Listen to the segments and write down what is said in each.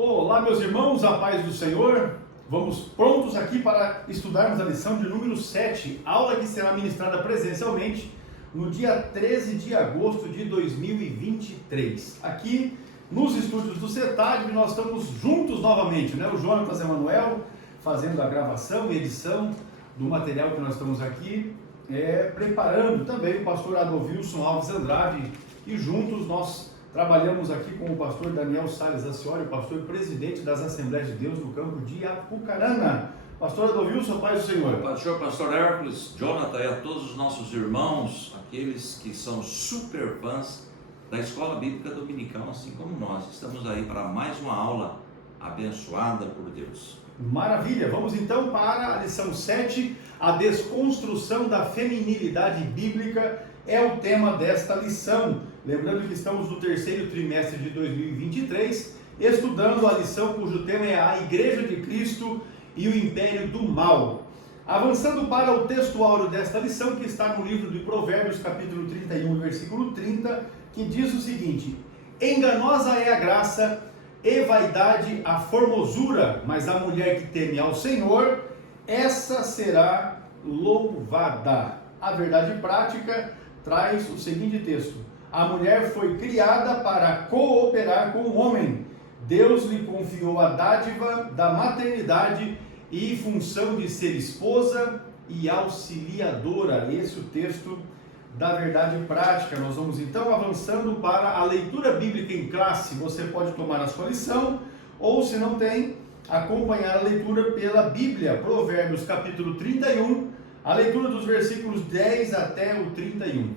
Olá, meus irmãos, a paz do Senhor. Vamos prontos aqui para estudarmos a lição de número 7, aula que será ministrada presencialmente no dia 13 de agosto de 2023. Aqui nos estúdios do CETAD, nós estamos juntos novamente, né? O Jonatas Emanuel fazendo a gravação e edição do material que nós estamos aqui, preparando também o pastor Adolvilson Alves Andrade, e juntos nós trabalhamos aqui com o pastor Daniel Salles Acioli, o pastor presidente das Assembleias de Deus do campo de Apucarana. Pastor Adolvilson, paz do Senhor. Pastor Hércules, Jonathan e a todos os nossos irmãos, aqueles que são super fãs da Escola Bíblica Dominical, assim como nós. Estamos aí para mais uma aula abençoada por Deus. Maravilha! Vamos então para a lição 7, a desconstrução da feminilidade bíblica é o tema desta lição. Lembrando que estamos no terceiro trimestre de 2023, estudando a lição cujo tema é a Igreja de Cristo e o Império do Mal. Avançando para o texto áureo desta lição, que está no livro de Provérbios, capítulo 31, versículo 30, que diz o seguinte: enganosa é a graça e vaidade a formosura, mas a mulher que teme ao Senhor, essa será louvada. A verdade prática traz o seguinte texto: a mulher foi criada para cooperar com o homem. Deus lhe confiou a dádiva da maternidade e função de ser esposa e auxiliadora. Esse é o texto da verdade prática. Nós vamos então avançando para a leitura bíblica em classe. Você pode tomar a sua lição, ou se não tem, acompanhar a leitura pela Bíblia. Provérbios capítulo 31, a leitura dos versículos 10 até o 31.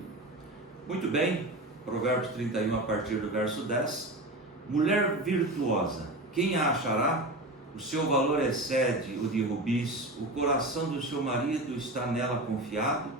Muito bem, Provérbios 31 a partir do verso 10. Mulher virtuosa, quem a achará? O seu valor excede o de rubis, o coração do seu marido está nela confiado,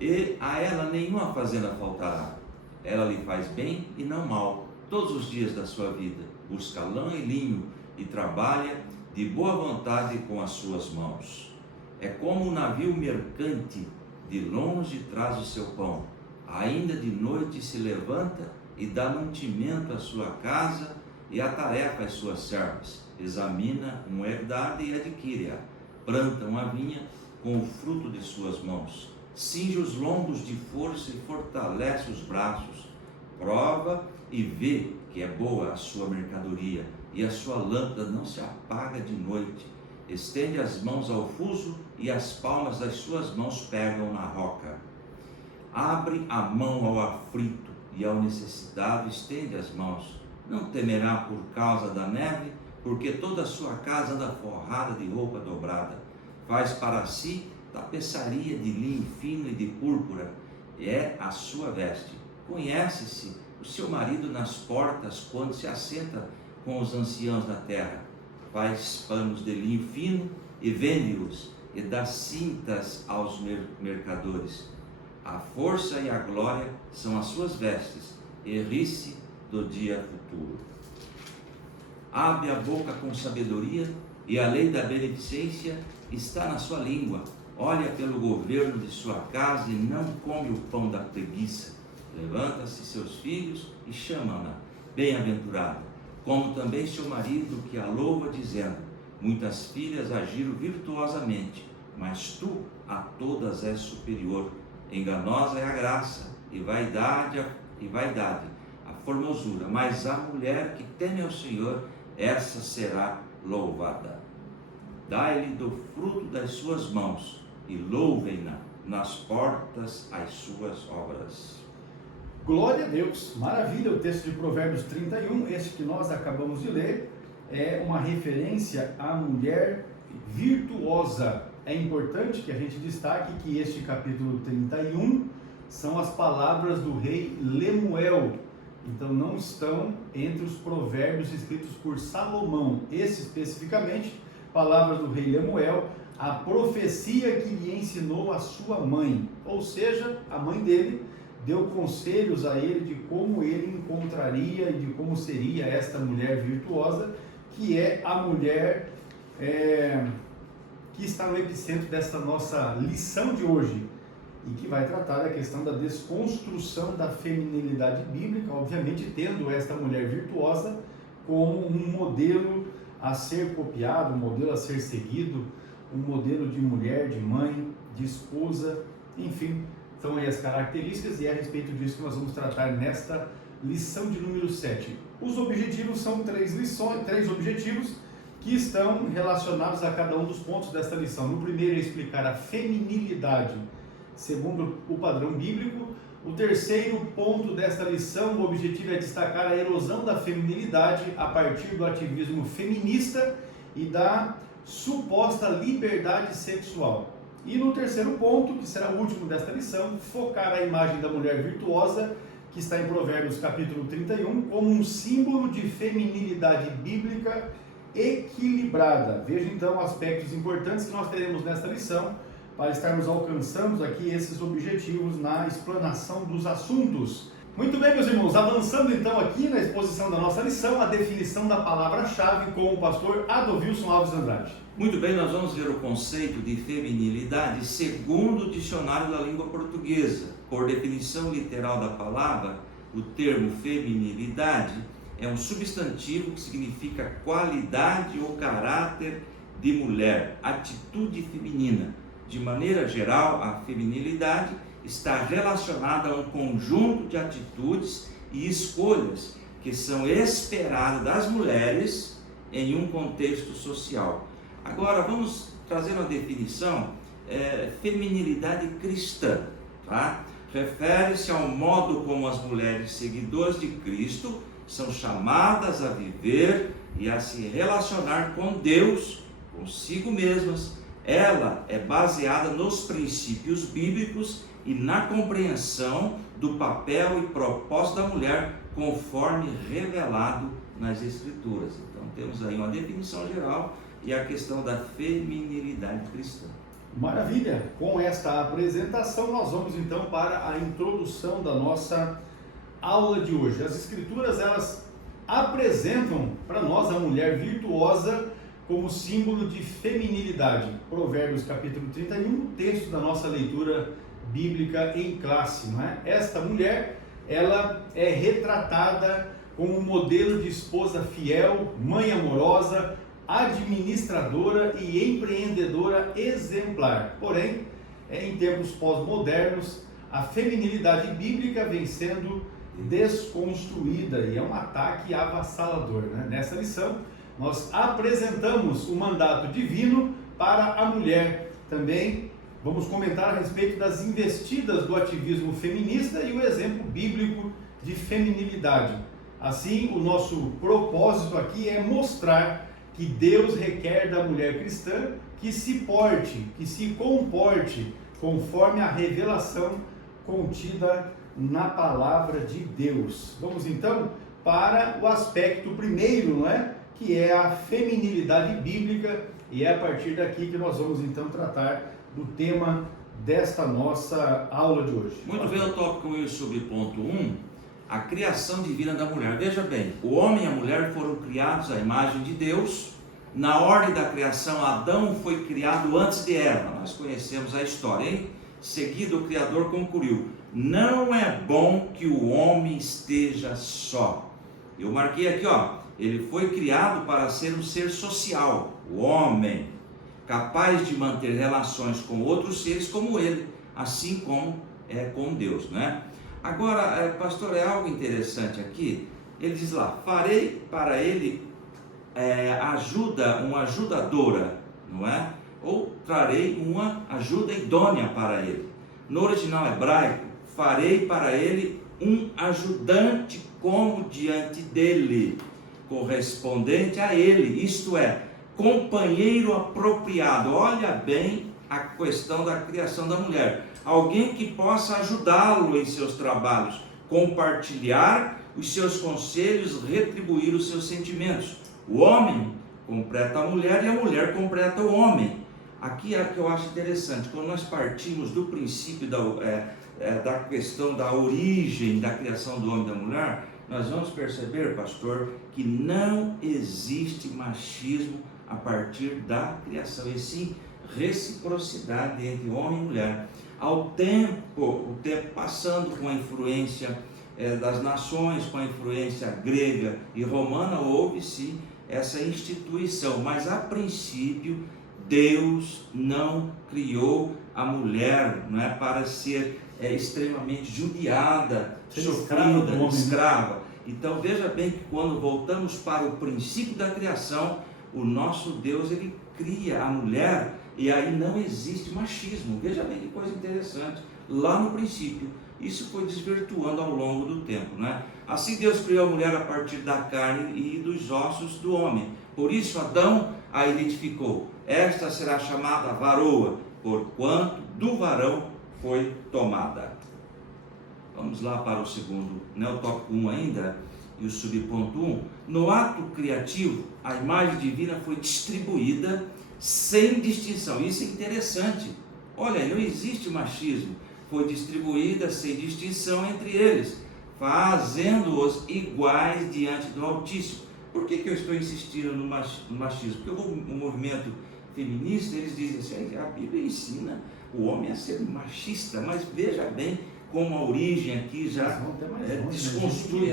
e a ela nenhuma fazenda faltará. Ela lhe faz bem e não mal, todos os dias da sua vida. Busca lã e linho e trabalha de boa vontade com as suas mãos. É como um navio mercante, de longe traz o seu pão. Ainda de noite se levanta e dá mantimento à sua casa e atarefa às suas servas. Examina uma herdade e adquire-a. Planta uma vinha com o fruto de suas mãos. Cinge os lombos de força e fortalece os braços. Prova e vê que é boa a sua mercadoria, e a sua lâmpada não se apaga de noite. Estende as mãos ao fuso, e as palmas das suas mãos pegam na roca. Abre a mão ao aflito, e ao necessitado estende as mãos. Não temerá por causa da neve, porque toda a sua casa anda forrada de roupa dobrada. Faz para si tapeçaria de linho fino e de púrpura, é a sua veste. Conhece-se o seu marido nas portas, quando se assenta com os anciãos da terra. Faz panos de linho fino e vende-os, e dá cintas aos mercadores. A força e a glória são as suas vestes, e ri-se do dia futuro. Abre a boca com sabedoria, e a lei da beneficência está na sua língua. Olha pelo governo de sua casa e não come o pão da preguiça. Levanta-se seus filhos e chama-na bem-aventurada, como também seu marido, que a louva, dizendo: muitas filhas agiram virtuosamente, mas tu a todas és superior. Enganosa é a graça e vaidade a formosura, mas a mulher que teme ao Senhor, essa será louvada. Dai-lhe do fruto das suas mãos, e louvem-na nas portas as suas obras. Glória a Deus, maravilha. O texto de Provérbios 31, este que nós acabamos de ler, é uma referência à mulher virtuosa. É importante que a gente destaque que este capítulo 31 são as palavras do rei Lemuel. Então não estão entre os provérbios escritos por Salomão. Esse especificamente, palavras do rei Lemuel, a profecia que lhe ensinou a sua mãe. Ou seja, a mãe dele deu conselhos a ele de como ele encontraria e de como seria esta mulher virtuosa, que é a mulher que está no epicentro desta nossa lição de hoje, e que vai tratar da questão da desconstrução da feminilidade bíblica, obviamente tendo esta mulher virtuosa como um modelo a ser copiado, um modelo a ser seguido, um modelo de mulher, de mãe, de esposa, enfim, são aí as características e é a respeito disso que nós vamos tratar nesta lição de número 7. Os objetivos são três objetivos que estão relacionados a cada um dos pontos desta lição. No primeiro é explicar a feminilidade segundo o padrão bíblico. O terceiro ponto desta lição, o objetivo é destacar a erosão da feminilidade a partir do ativismo feminista e da suposta liberdade sexual. E no terceiro ponto, que será o último desta lição, focar a imagem da mulher virtuosa, que está em Provérbios capítulo 31, como um símbolo de feminilidade bíblica equilibrada. Veja então aspectos importantes que nós teremos nesta lição para estarmos alcançando aqui esses objetivos na explanação dos assuntos. Muito bem, meus irmãos, avançando então aqui na exposição da nossa lição, a definição da palavra-chave com o pastor Adolvilson Alves Andrade. Muito bem, nós vamos ver o conceito de feminilidade segundo o dicionário da língua portuguesa. Por definição literal da palavra, o termo feminilidade é um substantivo que significa qualidade ou caráter de mulher, atitude feminina. De maneira geral, a feminilidade está relacionada a um conjunto de atitudes e escolhas que são esperadas das mulheres em um contexto social. Agora, vamos trazer uma definição, feminilidade cristã, tá? Refere-se ao modo como as mulheres seguidoras de Cristo são chamadas a viver e a se relacionar com Deus, consigo mesmas. Ela é baseada nos princípios bíblicos e na compreensão do papel e propósito da mulher conforme revelado nas Escrituras. Então temos aí uma definição geral e a questão da feminilidade cristã. Maravilha! Com esta apresentação nós vamos então para a introdução da nossa aula de hoje. As Escrituras, elas apresentam para nós a mulher virtuosa como símbolo de feminilidade. Provérbios capítulo 31, o texto da nossa leitura bíblica em classe, não é? Esta mulher, ela é retratada como um modelo de esposa fiel, mãe amorosa, administradora e empreendedora exemplar. Porém, em tempos pós-modernos, a feminilidade bíblica vem sendo desconstruída e é um ataque avassalador, né? Nessa lição, nós apresentamos o mandato divino para a mulher. Também vamos comentar a respeito das investidas do ativismo feminista e o exemplo bíblico de feminilidade. Assim, o nosso propósito aqui é mostrar que Deus requer da mulher cristã que se porte, que se comporte conforme a revelação contida na palavra de Deus. Vamos então para o aspecto primeiro, não é? Que é a feminilidade bíblica, e é a partir daqui que nós vamos então tratar do tema desta nossa aula de hoje. Muito bem, o tópico sobre ponto 1, a criação divina da mulher. Veja bem, o homem e a mulher foram criados à imagem de Deus. Na ordem da criação, Adão foi criado antes de Eva. Nós conhecemos a história, hein? Seguido, o Criador concluiu: não é bom que o homem esteja só. Eu marquei aqui, ó. Ele foi criado para ser um ser social, o homem, capaz de manter relações com outros seres como ele, assim como é com Deus, né? Agora, pastor, é algo interessante aqui. Ele diz lá: farei para ele uma ajudadora, não é? Ou trarei uma ajuda idônea para ele. No original hebraico, farei para ele um ajudante como diante dele, correspondente a ele, isto é, companheiro apropriado. Olha bem a questão da criação da mulher. Alguém que possa ajudá-lo em seus trabalhos, compartilhar os seus conselhos, retribuir os seus sentimentos. O homem completa a mulher e a mulher completa o homem. Aqui é que eu acho interessante, quando nós partimos do princípio da questão da origem da criação do homem e da mulher, nós vamos perceber, pastor, que não existe machismo a partir da criação, e sim reciprocidade entre homem e mulher. O tempo passando com a influência das nações, com a influência grega e romana, houve sim essa instituição, mas a princípio Deus não criou a mulher, não é, para ser extremamente judiada, sofrida, escrava. Então veja bem que quando voltamos para o princípio da criação, o nosso Deus, ele cria a mulher, e aí não existe machismo. Veja bem que coisa interessante, lá no princípio. Isso foi desvirtuando ao longo do tempo, né? Assim Deus criou a mulher a partir da carne e dos ossos do homem. Por isso Adão a identificou: esta será chamada varoa, porquanto do varão foi tomada. Vamos lá para o segundo, né? O tópico 1 ainda, e o subponto 1. No ato criativo, a imagem divina foi distribuída sem distinção. Isso é interessante. Olha, não existe machismo. Foi distribuída sem distinção entre eles, fazendo-os iguais diante do Altíssimo. Por que eu estou insistindo no machismo? Porque o movimento feminista, eles dizem assim: a Bíblia ensina o homem a ser machista, mas veja bem como a origem aqui já desconstrui.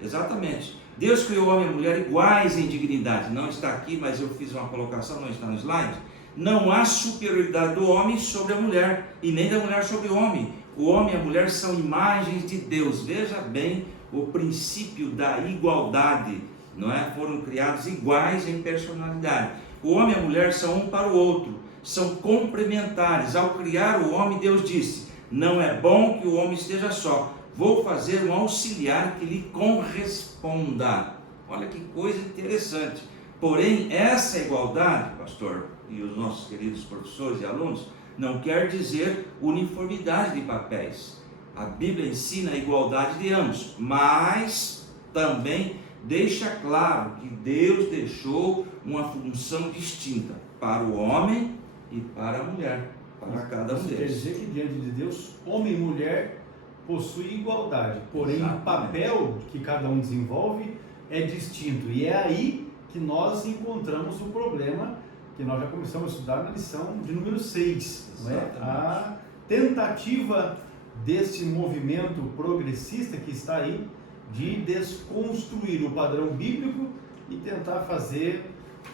Exatamente. Deus criou o homem e a mulher iguais em dignidade. Não está aqui, mas eu fiz uma colocação, não está no slide. Não há superioridade do homem sobre a mulher, e nem da mulher sobre o homem. O homem e a mulher são imagens de Deus. Veja bem o princípio da igualdade, não é? Foram criados iguais em personalidade. O homem e a mulher são um para o outro, são complementares. Ao criar o homem, Deus disse: não é bom que o homem esteja só, vou fazer um auxiliar que lhe corresponda. Olha que coisa interessante. Porém, essa igualdade, pastor, e os nossos queridos professores e alunos, não quer dizer uniformidade de papéis. A Bíblia ensina a igualdade de ambos, mas também deixa claro que Deus deixou uma função distinta para o homem e para a mulher, para cada um deles. Quer dizer que diante de Deus, homem e mulher possuem igualdade, porém o papel que cada um desenvolve é distinto, e é aí que nós encontramos o problema que nós já começamos a estudar na lição de número 6, não é? A tentativa desse movimento progressista que está aí de desconstruir o padrão bíblico e tentar fazer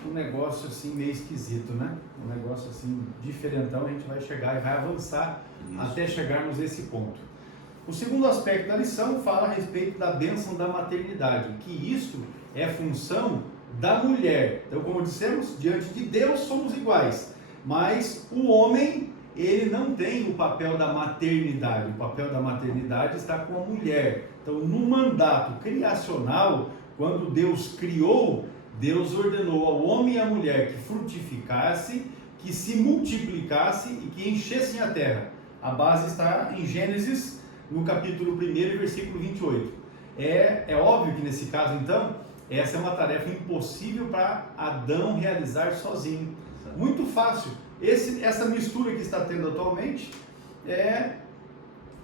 um negócio assim meio esquisito, né? Um negócio assim diferentão. A gente vai chegar e vai avançar até chegarmos a esse ponto. O segundo aspecto da lição fala a respeito da bênção da maternidade, que isso é função da mulher. Então, como dissemos, diante de Deus somos iguais, mas o homem, ele não tem o papel da maternidade. O papel da maternidade está com a mulher. Então, no mandato criacional, quando Deus criou, Deus ordenou ao homem e à mulher que frutificasse, que se multiplicasse e que enchessem a terra. A base está em Gênesis, no capítulo 1, versículo 28. É óbvio que nesse caso, então, essa é uma tarefa impossível para Adão realizar sozinho. Muito fácil. Essa mistura que está tendo atualmente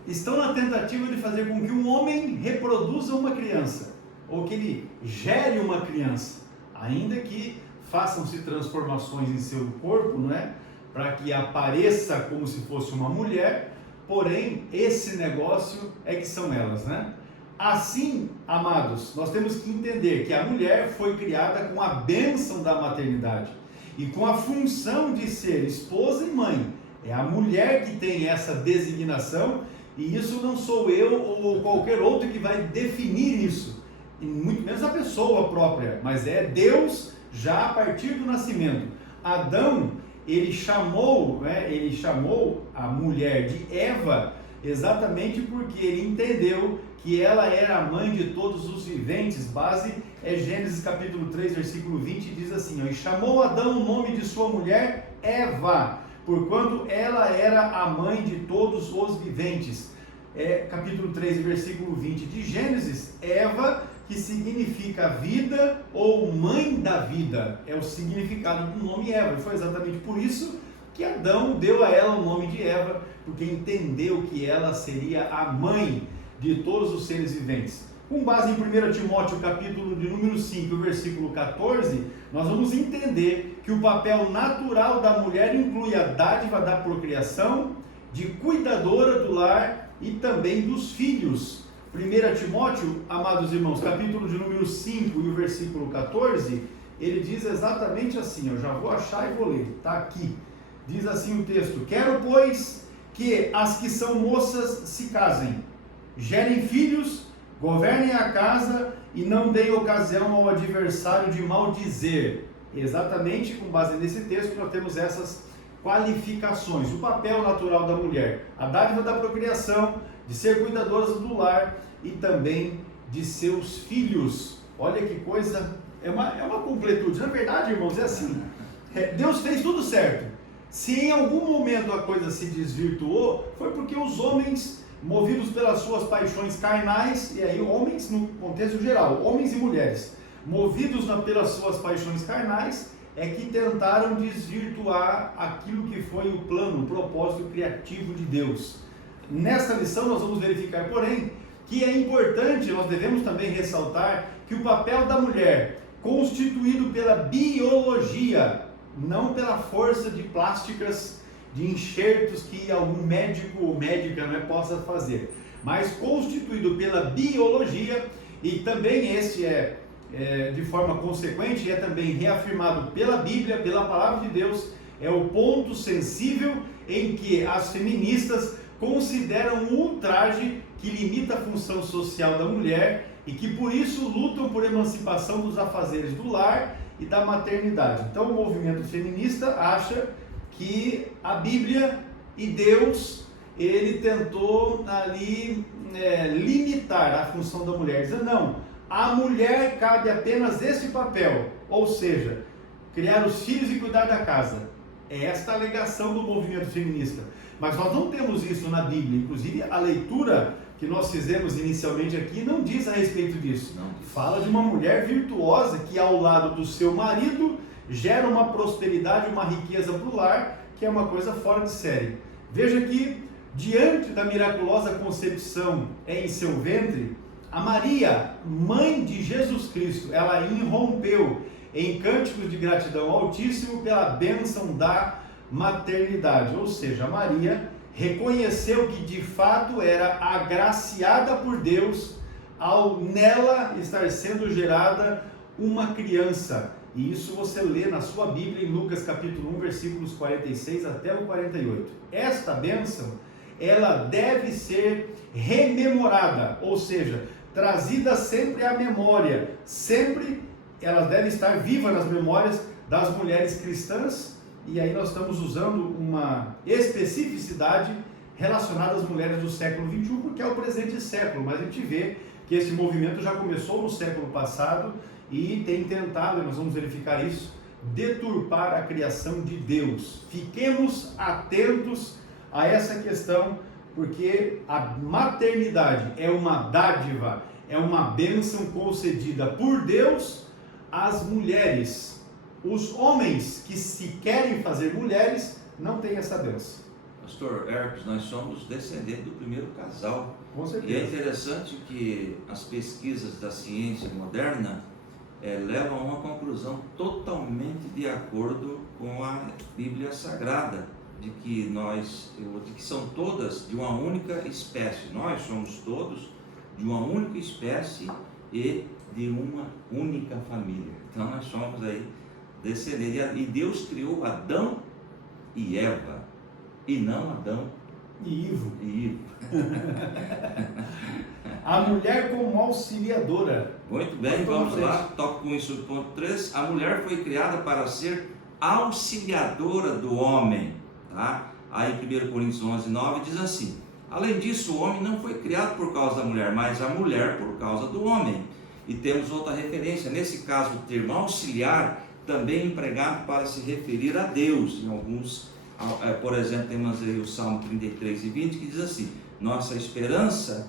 estão na tentativa de fazer com que um homem reproduza uma criança, ou que ele gere uma criança, ainda que façam-se transformações em seu corpo, não é? Para que apareça como se fosse uma mulher, porém esse negócio é que são elas, né? Assim, amados, nós temos que entender que a mulher foi criada com a bênção da maternidade e com a função de ser esposa e mãe. É a mulher que tem essa designação, e isso não sou eu ou qualquer outro que vai definir isso, e muito menos a pessoa própria, mas é Deus já a partir do nascimento. Adão, ele chamou a mulher de Eva exatamente porque ele entendeu que ela era a mãe de todos os viventes. Base é Gênesis capítulo 3, versículo 20, diz assim: e chamou Adão o nome de sua mulher Eva, porquanto ela era a mãe de todos os viventes. Capítulo 3, versículo 20 de Gênesis, Eva, que significa vida ou mãe da vida, é o significado do nome Eva. E foi exatamente por isso que Adão deu a ela o nome de Eva, porque entendeu que ela seria a mãe de todos os seres viventes. Com base em 1 Timóteo capítulo de número 5, versículo 14, nós vamos entender que o papel natural da mulher inclui a dádiva da procriação, de cuidadora do lar e também dos filhos. 1 Timóteo, amados irmãos, capítulo de número 5 e o versículo 14, ele diz exatamente assim, eu já vou achar e vou ler, está aqui. Diz assim o texto: quero, pois, que as que são moças se casem, gerem filhos, governem a casa e não deem ocasião ao adversário de maldizer. Exatamente com base nesse texto nós temos essas qualificações. O papel natural da mulher, a dádiva da procriação, de ser cuidadora do lar e também de seus filhos. Olha que coisa, é uma completude. Na verdade, irmãos, é assim, Deus fez tudo certo. Se em algum momento a coisa se desvirtuou, foi porque os homens, movidos pelas suas paixões carnais, e aí homens no contexto geral, homens e mulheres, movidos pelas suas paixões carnais, é que tentaram desvirtuar aquilo que foi o plano, o propósito criativo de Deus. Nesta lição nós vamos verificar, porém, que é importante, nós devemos também ressaltar, que o papel da mulher, constituído pela biologia, não pela força de plásticas, de enxertos que algum médico ou médica possa fazer, mas constituído pela biologia, e também esse de forma consequente, é também reafirmado pela Bíblia, pela Palavra de Deus, é o ponto sensível em que as feministas consideram um ultraje que limita a função social da mulher e que por isso lutam por emancipação dos afazeres do lar e da maternidade. Então o movimento feminista acha que a Bíblia e Deus, ele tentou ali limitar a função da mulher, dizendo não, a mulher cabe apenas esse papel, ou seja, criar os filhos e cuidar da casa. É esta a alegação do movimento feminista. Mas nós não temos isso na Bíblia. Inclusive a leitura que nós fizemos inicialmente aqui não diz a respeito disso. Fala de uma mulher virtuosa que ao lado do seu marido gera uma prosperidade, uma riqueza para o lar, que é uma coisa fora de série. Veja que diante da miraculosa concepção em seu ventre, a Maria, mãe de Jesus Cristo, ela irrompeu em cânticos de gratidão ao Altíssimo pela bênção da maternidade. Ou seja, Maria reconheceu que de fato era agraciada por Deus ao nela estar sendo gerada uma criança. E isso você lê na sua Bíblia em Lucas capítulo 1, versículos 46 até o 48. Esta bênção, ela deve ser rememorada, ou seja, trazida sempre à memória, sempre ela deve estar viva nas memórias das mulheres cristãs, e aí nós estamos usando uma especificidade relacionada às mulheres do século XXI, porque é o presente século, mas a gente vê que esse movimento já começou no século passado e tem tentado, e nós vamos verificar isso, deturpar a criação de Deus. Fiquemos atentos a essa questão, porque a maternidade é uma dádiva, é uma bênção concedida por Deus às mulheres. Os homens que se querem fazer mulheres não têm essa bênção. Pastor Herpes, nós somos descendentes do primeiro casal. Com certeza. E é interessante que as pesquisas da ciência moderna levam a uma conclusão totalmente de acordo com a Bíblia Sagrada, de que são todas de uma única espécie. Nós somos todos de uma única espécie e de uma única família. Então nós somos aí descendentes. E Deus criou Adão e Eva, e não Adão e Ivo. A mulher como auxiliadora. Muito bem, vamos lá, toco com isso, ponto 3. A mulher foi criada para ser auxiliadora do homem, tá? Aí 1 Coríntios 11:9 diz assim: além disso, o homem não foi criado por causa da mulher, mas a mulher por causa do homem. E temos outra referência, nesse caso o termo auxiliar também empregado para se referir a Deus. Em alguns, por exemplo, temos aí o Salmo 33:20 que diz assim: nossa esperança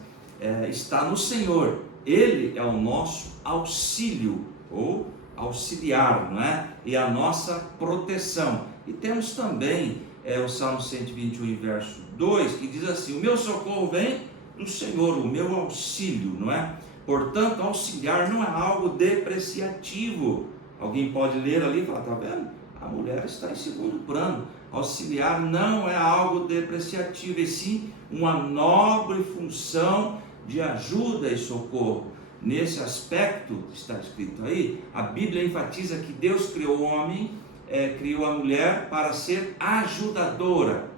está no Senhor, Ele é o nosso auxílio, ou auxiliar, não é? E a nossa proteção. E temos também o Salmo 121, verso 2, que diz assim: o meu socorro vem do Senhor, o meu auxílio, não é? Portanto, auxiliar não é algo depreciativo. Alguém pode ler ali e falar: tá vendo? a mulher está em segundo plano. Auxiliar não é algo depreciativo, e sim uma nobre função de ajuda e socorro. Nesse aspecto, está escrito aí, a Bíblia enfatiza que Deus criou o homem, criou a mulher para ser ajudadora,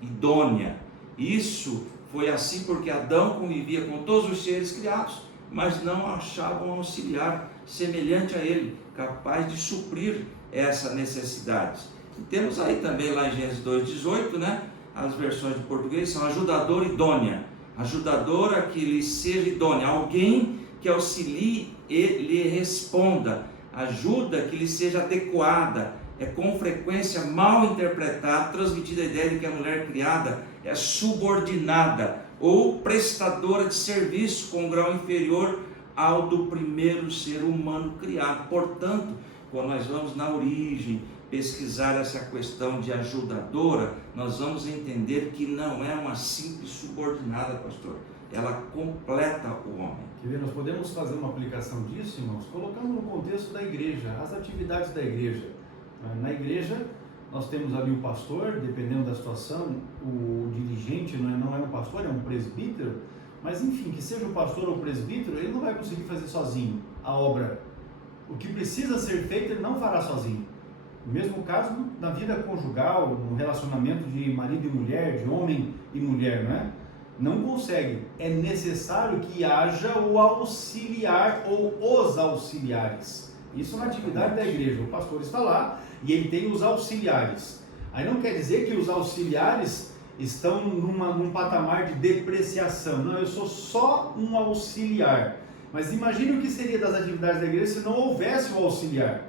idônea. Isso foi assim porque Adão convivia com todos os seres criados, mas não achava um auxiliar semelhante a ele, capaz de suprir essa necessidade. E temos aí também lá em Gênesis 2,18, né? As versões de português são ajudadora idônea, ajudadora que lhe seja idônea, alguém que auxilie e lhe responda, ajuda que lhe seja adequada. É com frequência mal interpretada, transmitida a ideia de que a mulher criada é subordinada ou prestadora de serviço com um grau inferior ao do primeiro ser humano criado. Portanto, quando nós vamos na origem pesquisar essa questão de ajudadora, nós vamos entender que não é uma simples subordinada, pastor. Ela completa o homem. Nós podemos fazer uma aplicação disso, irmãos, colocando no contexto da igreja, as atividades da igreja. Na igreja, nós temos ali o pastor, dependendo da situação, o dirigente não é um pastor, é um presbítero, mas enfim, que seja o pastor ou o presbítero, ele não vai conseguir fazer sozinho a obra. O que precisa ser feito, ele não fará sozinho. No mesmo caso, na vida conjugal, no relacionamento de marido e mulher, de homem e mulher, não é? Não consegue. É necessário que haja o auxiliar ou os auxiliares. Isso na atividade da igreja. O pastor está lá e ele tem os auxiliares. Aí não quer dizer que os auxiliares estão num patamar de depreciação. Não, eu sou só um auxiliar. Mas imagine o que seria das atividades da igreja se não houvesse o auxiliar.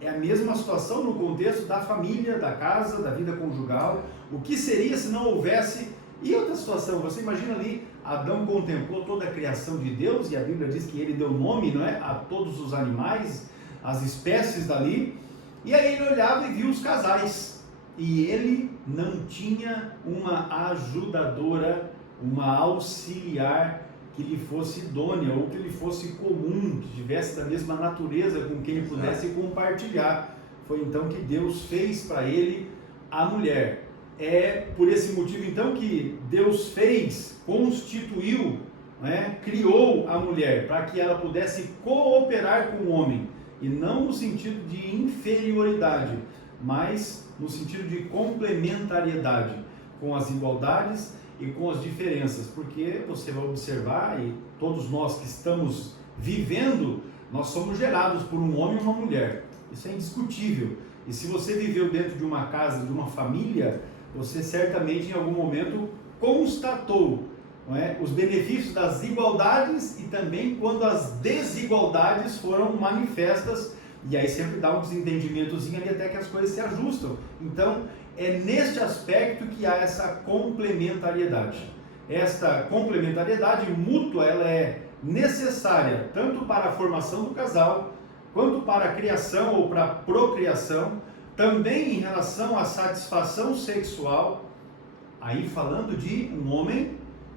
É a mesma situação no contexto da família, da casa, da vida conjugal. O que seria se não houvesse... E outra situação, você imagina ali, Adão contemplou toda a criação de Deus, e a Bíblia diz que ele deu nome, não é, a todos os animais, as espécies dali, e aí ele olhava e viu os casais, e ele não tinha uma ajudadora, uma auxiliar que lhe fosse idônea, ou que lhe fosse comum, que tivesse da mesma natureza com quem ele pudesse compartilhar. Foi então que Deus fez para ele a mulher. É por esse motivo então que Deus fez, constituiu, né, criou a mulher para que ela pudesse cooperar com o homem, e não no sentido de inferioridade, mas no sentido de complementariedade, com as igualdades e com as diferenças, porque você vai observar, e todos nós que estamos vivendo, nós somos gerados por um homem e uma mulher, isso é indiscutível. E se você viveu dentro de uma casa, de uma família, você certamente em algum momento constatou, não é, os benefícios das igualdades e também quando as desigualdades foram manifestas, e aí sempre dá um desentendimentozinho ali até que as coisas se ajustam. Então é neste aspecto que há essa complementariedade. Esta complementariedade mútua, ela é necessária tanto para a formação do casal, quanto para a criação ou para a procriação, também em relação à satisfação sexual, aí falando de um homem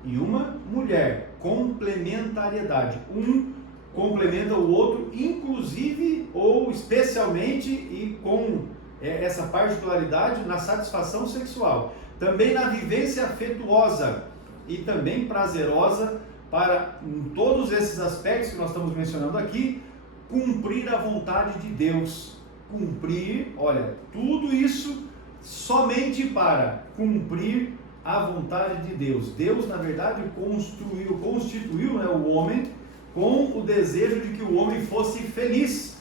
e uma mulher, complementariedade, um complementa o outro, inclusive ou especialmente e com essa particularidade na satisfação sexual, também na vivência afetuosa e também prazerosa, para em todos esses aspectos que nós estamos mencionando aqui, cumprir a vontade de Deus. Cumprir, olha, tudo isso somente para cumprir a vontade de Deus. Deus, na verdade, constituiu, né, o homem com o desejo de que o homem fosse feliz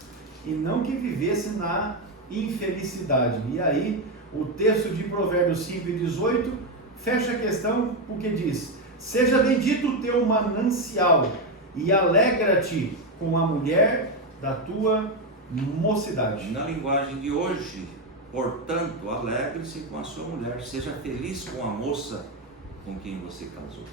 e não que vivesse na infelicidade. E aí, o texto de Provérbios 5:18 fecha a questão porque diz: seja bendito o teu manancial e alegra-te com a mulher da tua mocidade. Na linguagem de hoje, portanto, alegre-se com a sua mulher, seja feliz com a moça com quem você casou.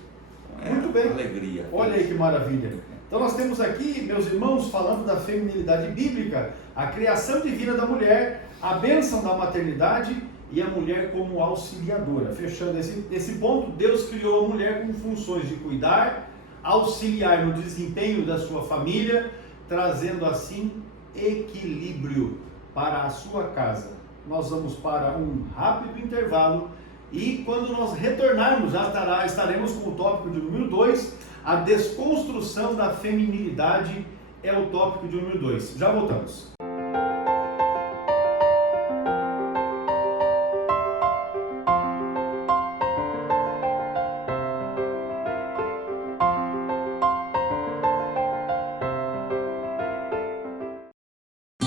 Muito bem. Alegria. Olha aí que maravilha. Então nós temos aqui, meus irmãos, falando da feminilidade bíblica, a criação divina da mulher, a bênção da maternidade e a mulher como auxiliadora. Fechando esse ponto, Deus criou a mulher com funções de cuidar, auxiliar no desempenho da sua família, trazendo assim equilíbrio para a sua casa. nós vamos para um rápido intervalo e quando nós retornarmos já estaremos com o tópico de número 2, a desconstrução da feminilidade é o tópico de número 2. Já voltamos.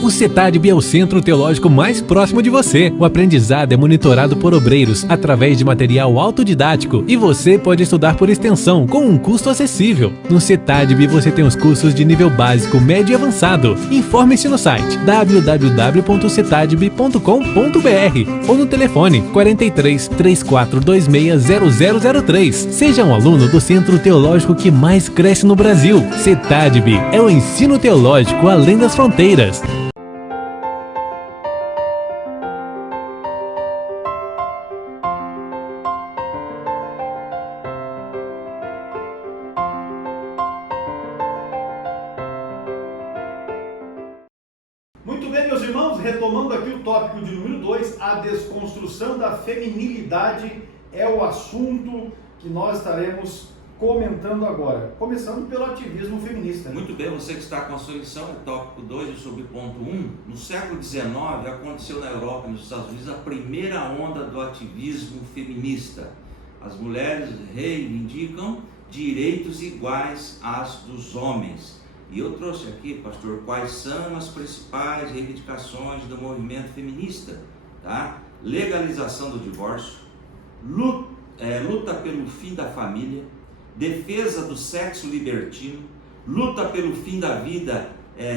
O CETADB é o centro teológico mais próximo de você. O aprendizado é monitorado por obreiros através de material autodidático e você pode estudar por extensão com um custo acessível. No CETADB você tem os cursos de nível básico, médio e avançado. Informe-se no site www.cetadb.com.br ou no telefone 43 3426 0003. Seja um aluno do centro teológico que mais cresce no Brasil. CETADB é o ensino teológico além das fronteiras. Muito bem, meus irmãos, retomando aqui o tópico de número 2, a desconstrução da feminilidade é o assunto que nós estaremos comentando agora, começando pelo ativismo feminista. Muito bem, você que está com a sua lição, tópico 2 e sobre ponto 1, no século XIX aconteceu na Europa e nos Estados Unidos a primeira onda do ativismo feminista. As mulheres reivindicam direitos iguais aos dos homens. E eu trouxe aqui, pastor, quais são as principais reivindicações do movimento feminista, tá? Legalização do divórcio, luta pelo fim da família, defesa do sexo libertino, luta pelo fim da vida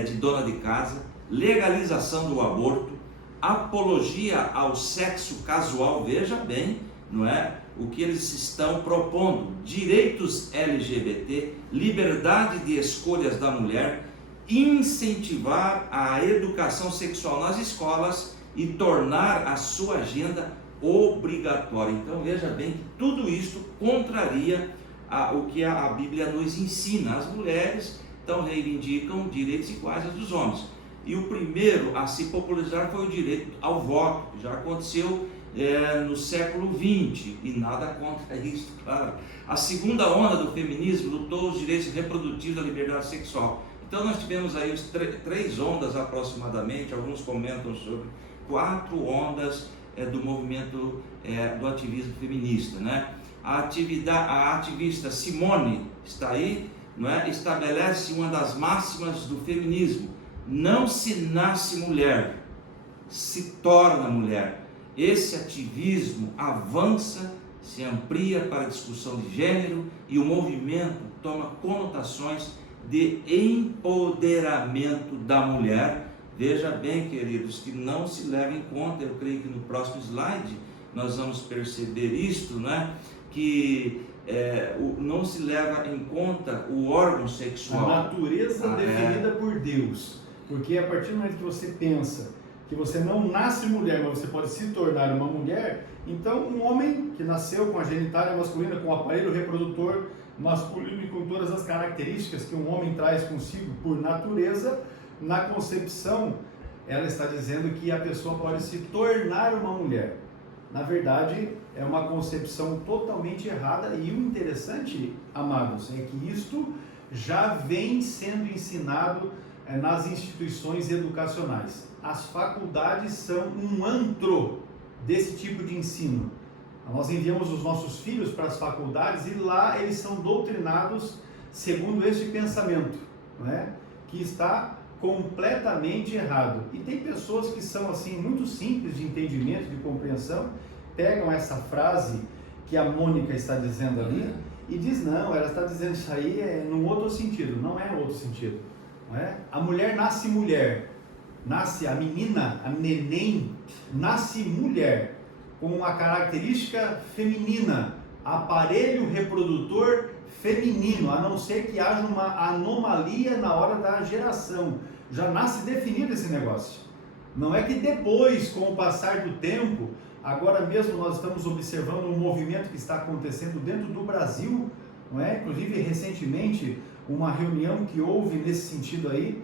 de dona de casa, legalização do aborto, apologia ao sexo casual, veja bem, não é? O que eles estão propondo, direitos LGBT, liberdade de escolhas da mulher, incentivar a educação sexual nas escolas e tornar a sua agenda obrigatória. Então veja bem que tudo isso contraria o que a Bíblia nos ensina. As mulheres então reivindicam direitos iguais aos dos homens. E o primeiro a se popularizar foi o direito ao voto, que já aconteceu no século XX, e nada contra isso, claro. A segunda onda do feminismo lutou os direitos reprodutivos da liberdade sexual. Então nós tivemos aí três ondas aproximadamente, alguns comentam sobre 4 ondas do movimento do ativismo feminista, né? A ativista Simone está aí, não é? Estabelece uma das máximas do feminismo: não se nasce mulher, se torna mulher. Esse ativismo avança, se amplia para a discussão de gênero e o movimento toma conotações de empoderamento da mulher. Veja bem, queridos, que não se leva em conta, eu creio que no próximo slide nós vamos perceber isto, né? Que não se leva em conta o órgão sexual. A natureza definida por Deus, porque a partir do momento que você pensa que você não nasce mulher, mas você pode se tornar uma mulher, então um homem que nasceu com a genitália masculina, com o aparelho reprodutor masculino e com todas as características que um homem traz consigo por natureza, na concepção, ela está dizendo que a pessoa pode se tornar uma mulher. Na verdade, é uma concepção totalmente errada, e o interessante, amados, é que isto já vem sendo ensinado nas instituições educacionais. As faculdades são um antro desse tipo de ensino. Nós enviamos os nossos filhos para as faculdades e lá eles são doutrinados segundo este pensamento, né? Que está completamente errado. E tem pessoas que são assim muito simples de entendimento, de compreensão, pegam essa frase que a Mônica está dizendo ali e diz: não, ela está dizendo isso aí num outro sentido. Não é outro sentido, não é? A mulher nasce mulher, nasce a menina, a neném, nasce mulher, com uma característica feminina, aparelho reprodutor feminino, a não ser que haja uma anomalia na hora da geração. Já nasce definido esse negócio. Não é que depois, com o passar do tempo, agora mesmo nós estamos observando um movimento que está acontecendo dentro do Brasil, não é? Inclusive recentemente, uma reunião que houve nesse sentido aí,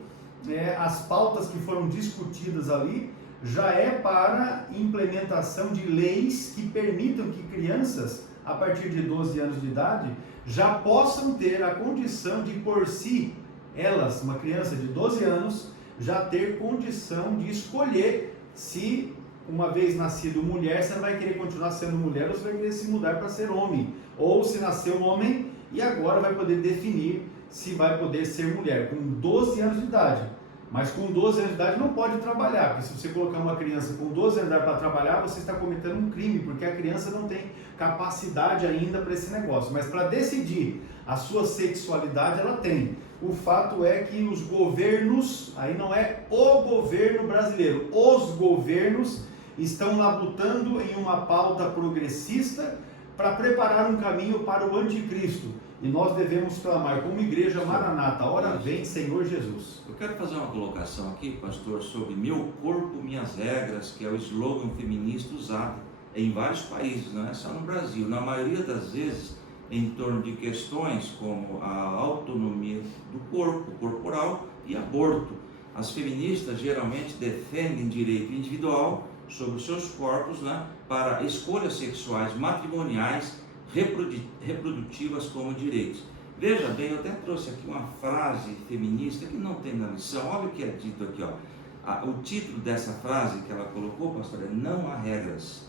as pautas que foram discutidas ali, já é para implementação de leis que permitam que crianças, a partir de 12 anos de idade, já possam ter a condição de, por si, elas, uma criança de 12 anos, já ter condição de escolher se, uma vez nascido mulher, você vai querer continuar sendo mulher ou você vai querer se mudar para ser homem. Ou se nasceu homem e agora vai poder definir se vai poder ser mulher, com 12 anos de idade. Mas com 12 anos de idade não pode trabalhar, porque se você colocar uma criança com 12 anos de idade para trabalhar, você está cometendo um crime, porque a criança não tem capacidade ainda para esse negócio. Mas para decidir a sua sexualidade, ela tem. O fato é que os governos, aí não é o governo brasileiro, os governos estão labutando em uma pauta progressista para preparar um caminho para o anticristo. E nós devemos clamar como igreja Maranata, ora vem Senhor Jesus. Eu quero fazer uma colocação aqui, pastor, sobre meu corpo, minhas regras, que é o slogan feminista usado em vários países, não é só no Brasil. Na maioria das vezes, em torno de questões como a autonomia do corpo, corporal e aborto. As feministas geralmente defendem direito individual sobre os seus corpos, né, para escolhas sexuais matrimoniais reprodutivas como direitos. Veja bem, eu até trouxe aqui uma frase feminista que não tem na lição. Olha o que é dito aqui, ó. O título dessa frase que ela colocou, pastor, é "Não há regras".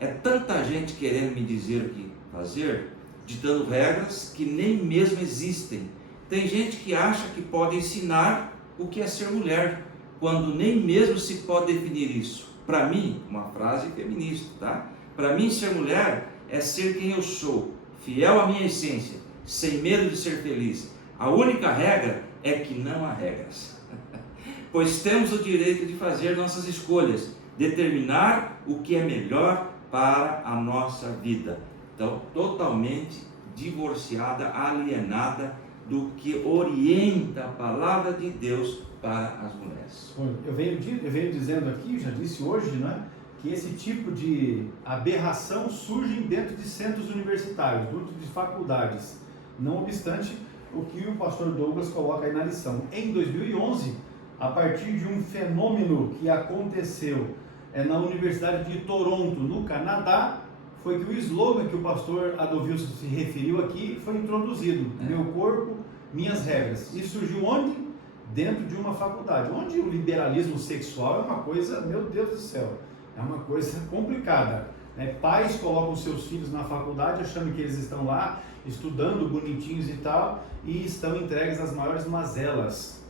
É tanta gente querendo me dizer o que fazer, ditando regras que nem mesmo existem. Tem gente que acha que pode ensinar o que é ser mulher, quando nem mesmo se pode definir isso. Para mim, uma frase feminista, tá? Para mim, ser mulher é ser quem eu sou, fiel à minha essência, sem medo de ser feliz. A única regra é que não há regras, pois temos o direito de fazer nossas escolhas, determinar o que é melhor para a nossa vida. Então, totalmente divorciada, alienada do que orienta a palavra de Deus para as mulheres. Eu venho dizendo aqui, já disse hoje, né, que esse tipo de aberração surge dentro de centros universitários, dentro de faculdades. Não obstante o que o pastor Douglas coloca aí na lição. Em 2011, a partir de um fenômeno que aconteceu na Universidade de Toronto, no Canadá, foi que o slogan que o pastor Adolfo se referiu aqui foi introduzido. Meu corpo, minhas regras. E surgiu onde? Dentro de uma faculdade, onde o liberalismo sexual é uma coisa, meu Deus do céu, é uma coisa complicada. Pais colocam seus filhos na faculdade achando que eles estão lá estudando bonitinhos e tal, e estão entregues às maiores mazelas.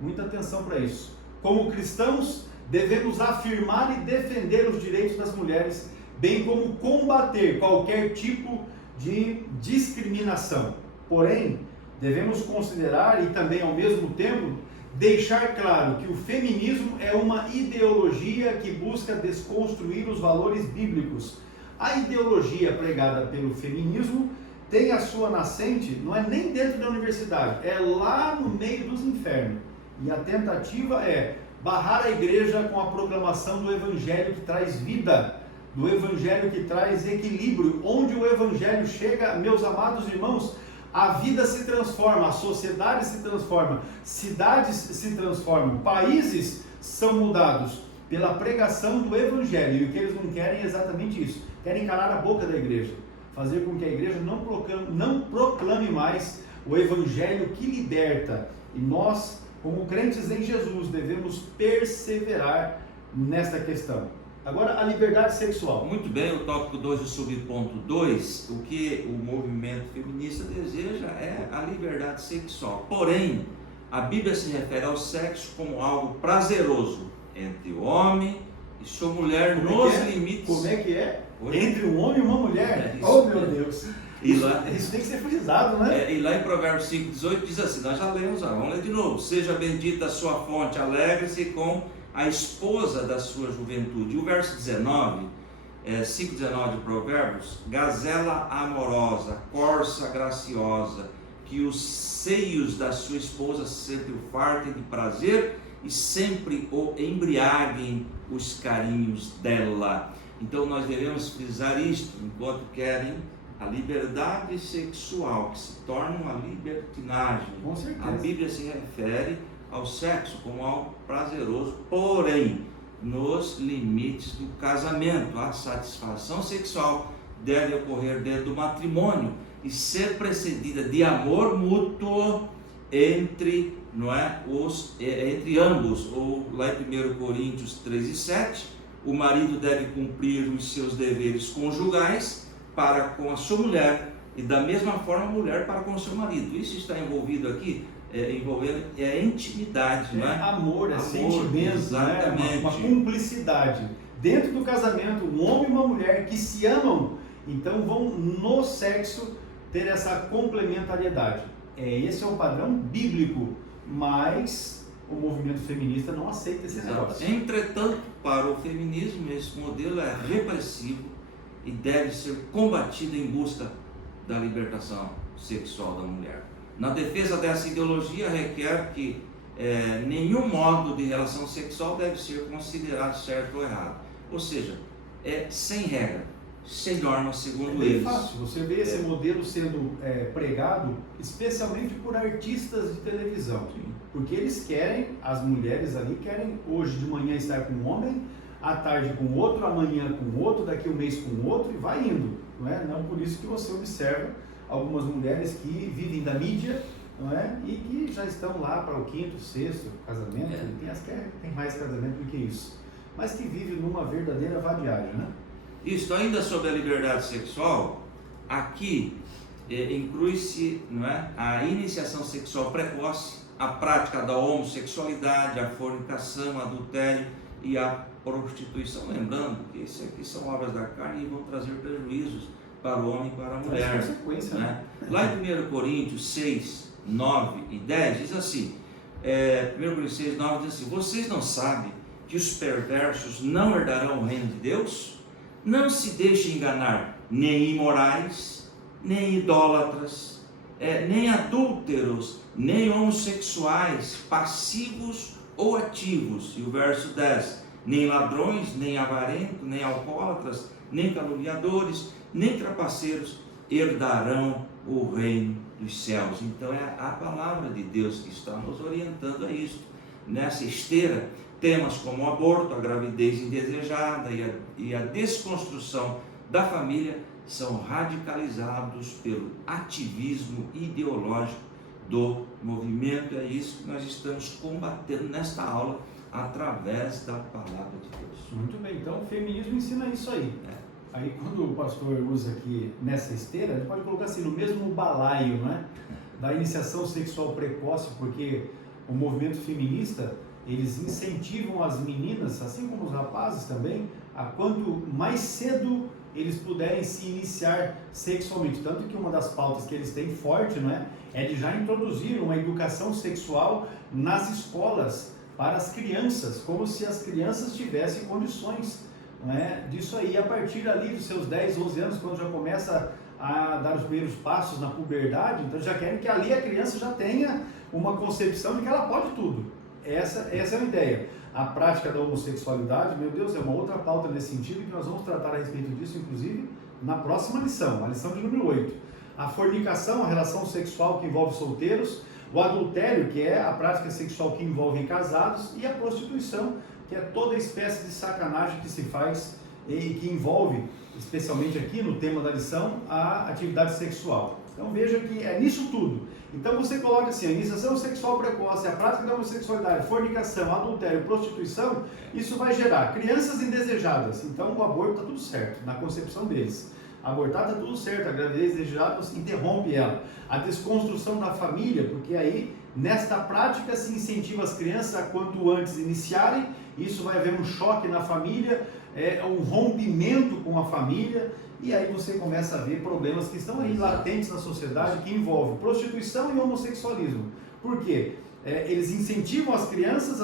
Muita atenção para isso. Como cristãos, devemos afirmar e defender os direitos das mulheres, bem como combater qualquer tipo de discriminação. Porém, devemos considerar e também ao mesmo tempo deixar claro que o feminismo é uma ideologia que busca desconstruir os valores bíblicos. A ideologia pregada pelo feminismo tem a sua nascente, não é nem dentro da universidade, é lá no meio dos infernos. E a tentativa é barrar a igreja com a proclamação do evangelho que traz vida, do evangelho que traz equilíbrio. Onde o evangelho chega, meus amados irmãos, a vida se transforma, a sociedade se transforma, cidades se transformam, países são mudados pela pregação do evangelho. E o que eles não querem é exatamente isso. Querem calar a boca da igreja, fazer com que a igreja não proclame mais o evangelho que liberta. E nós, como crentes em Jesus, devemos perseverar nesta questão. Agora, a liberdade sexual. Muito bem, o tópico 2 do subponto 2, o que o movimento feminista deseja é a liberdade sexual. Porém, a Bíblia se refere ao sexo como algo prazeroso entre o homem e sua mulher nos limites. Como é que é? Oi? Entre um homem e uma mulher? Meu Deus! Isso tem que ser frisado, né? E lá em Provérbios 5,18 diz assim, nós já lemos, vamos ler de novo. Seja bendita a sua fonte, alegre-se com a esposa da sua juventude. E o verso 19, 5,19 de Provérbios, gazela amorosa, corça graciosa, que os seios da sua esposa sempre o fartem de prazer e sempre o embriaguem os carinhos dela. Então nós devemos frisar isto, enquanto querem a liberdade sexual, que se torna uma libertinagem. Com certeza. A Bíblia se refere ao sexo como algo prazeroso, porém, nos limites do casamento. A satisfação sexual deve ocorrer dentro do matrimônio e ser precedida de amor mútuo entre, não é, entre ambos. Ou lá em 1 Coríntios 3:7, o marido deve cumprir os seus deveres conjugais para com a sua mulher e da mesma forma a mulher para com o seu marido. Isso está envolvido aqui, envolvendo a intimidade, não é? Amor, Amor, sentimento, exatamente. Né? Uma cumplicidade. Dentro do casamento, um homem e uma mulher que se amam, então vão no sexo ter essa complementariedade. Esse é um padrão bíblico, mas o movimento feminista não aceita esse negócio. Entretanto, para o feminismo, esse modelo é repressivo e deve ser combatido em busca da libertação sexual da mulher. Na defesa dessa ideologia, requer que nenhum modo de relação sexual deve ser considerado certo ou errado. Ou seja, sem regra, sem norma, segundo eles. É fácil, você vê esse modelo sendo pregado, especialmente por artistas de televisão. Sim. Porque eles querem, as mulheres ali querem hoje de manhã estar com um homem, à tarde com outro, amanhã com outro, daqui um mês com outro e vai indo. Não é? Não por isso que você observa algumas mulheres que vivem da mídia, não é? E que já estão lá para o 5º, 6º casamento, tem as que tem mais casamento do que isso, mas que vivem numa verdadeira vadiagem, né? Isso, ainda sobre a liberdade sexual, aqui inclui-se, não é, a iniciação sexual precoce, a prática da homossexualidade, a fornicação, adultério e a prostituição. Lembrando que isso aqui são obras da carne e vão trazer prejuízos para o homem e para a mulher. Consequência, né? Lá em 1 Coríntios 6, 9 e 10 diz assim, 1 Coríntios 6, 9 diz assim: vocês não sabem que os perversos não herdarão o reino de Deus? Não se deixem enganar, nem imorais, nem idólatras, nem adúlteros, nem homossexuais, passivos ou ativos. E o verso 10, nem ladrões, nem avarentos, nem alcoólatras, nem caluniadores, nem trapaceiros herdarão o reino dos céus. Então é a palavra de Deus que está nos orientando a isso. Nessa esteira, temas como o aborto, a gravidez indesejada e a desconstrução da família são radicalizados pelo ativismo ideológico do movimento. É isso que nós estamos combatendo nesta aula através da palavra de Deus. Muito bem, então o feminismo ensina isso aí. Aí quando o pastor usa aqui nessa esteira, ele pode colocar assim, no mesmo balaio, né, da iniciação sexual precoce, porque o movimento feminista, eles incentivam as meninas, assim como os rapazes também, a quanto mais cedo eles puderem se iniciar sexualmente. Tanto que uma das pautas que eles têm forte, não é de já introduzir uma educação sexual nas escolas para as crianças, como se as crianças tivessem condições, não é, disso aí. A partir ali dos seus 10, 11 anos, quando já começa a dar os primeiros passos na puberdade, então já querem que ali a criança já tenha uma concepção de que ela pode tudo. Essa é a ideia. A prática da homossexualidade, meu Deus, é uma outra pauta nesse sentido, que nós vamos tratar a respeito disso, inclusive, na próxima lição, a lição de número 8. A fornicação, a relação sexual que envolve solteiros, o adultério, que é a prática sexual que envolve casados, e a prostituição, que é toda espécie de sacanagem que se faz e que envolve, especialmente aqui no tema da lição, a atividade sexual. Então veja que é nisso tudo. Então você coloca assim, a iniciação sexual precoce, a prática da homossexualidade, fornicação, adultério, prostituição, isso vai gerar crianças indesejadas. Então o aborto está tudo certo, na concepção deles. Abortar está tudo certo, a gravidez desejada você interrompe ela. A desconstrução da família, porque aí nesta prática se incentiva as crianças a quanto antes iniciarem, isso vai haver um choque na família, um rompimento com a família, e aí você começa a ver problemas que estão aí latentes na sociedade, que envolvem prostituição e homossexualismo. Por quê? Eles incentivam as crianças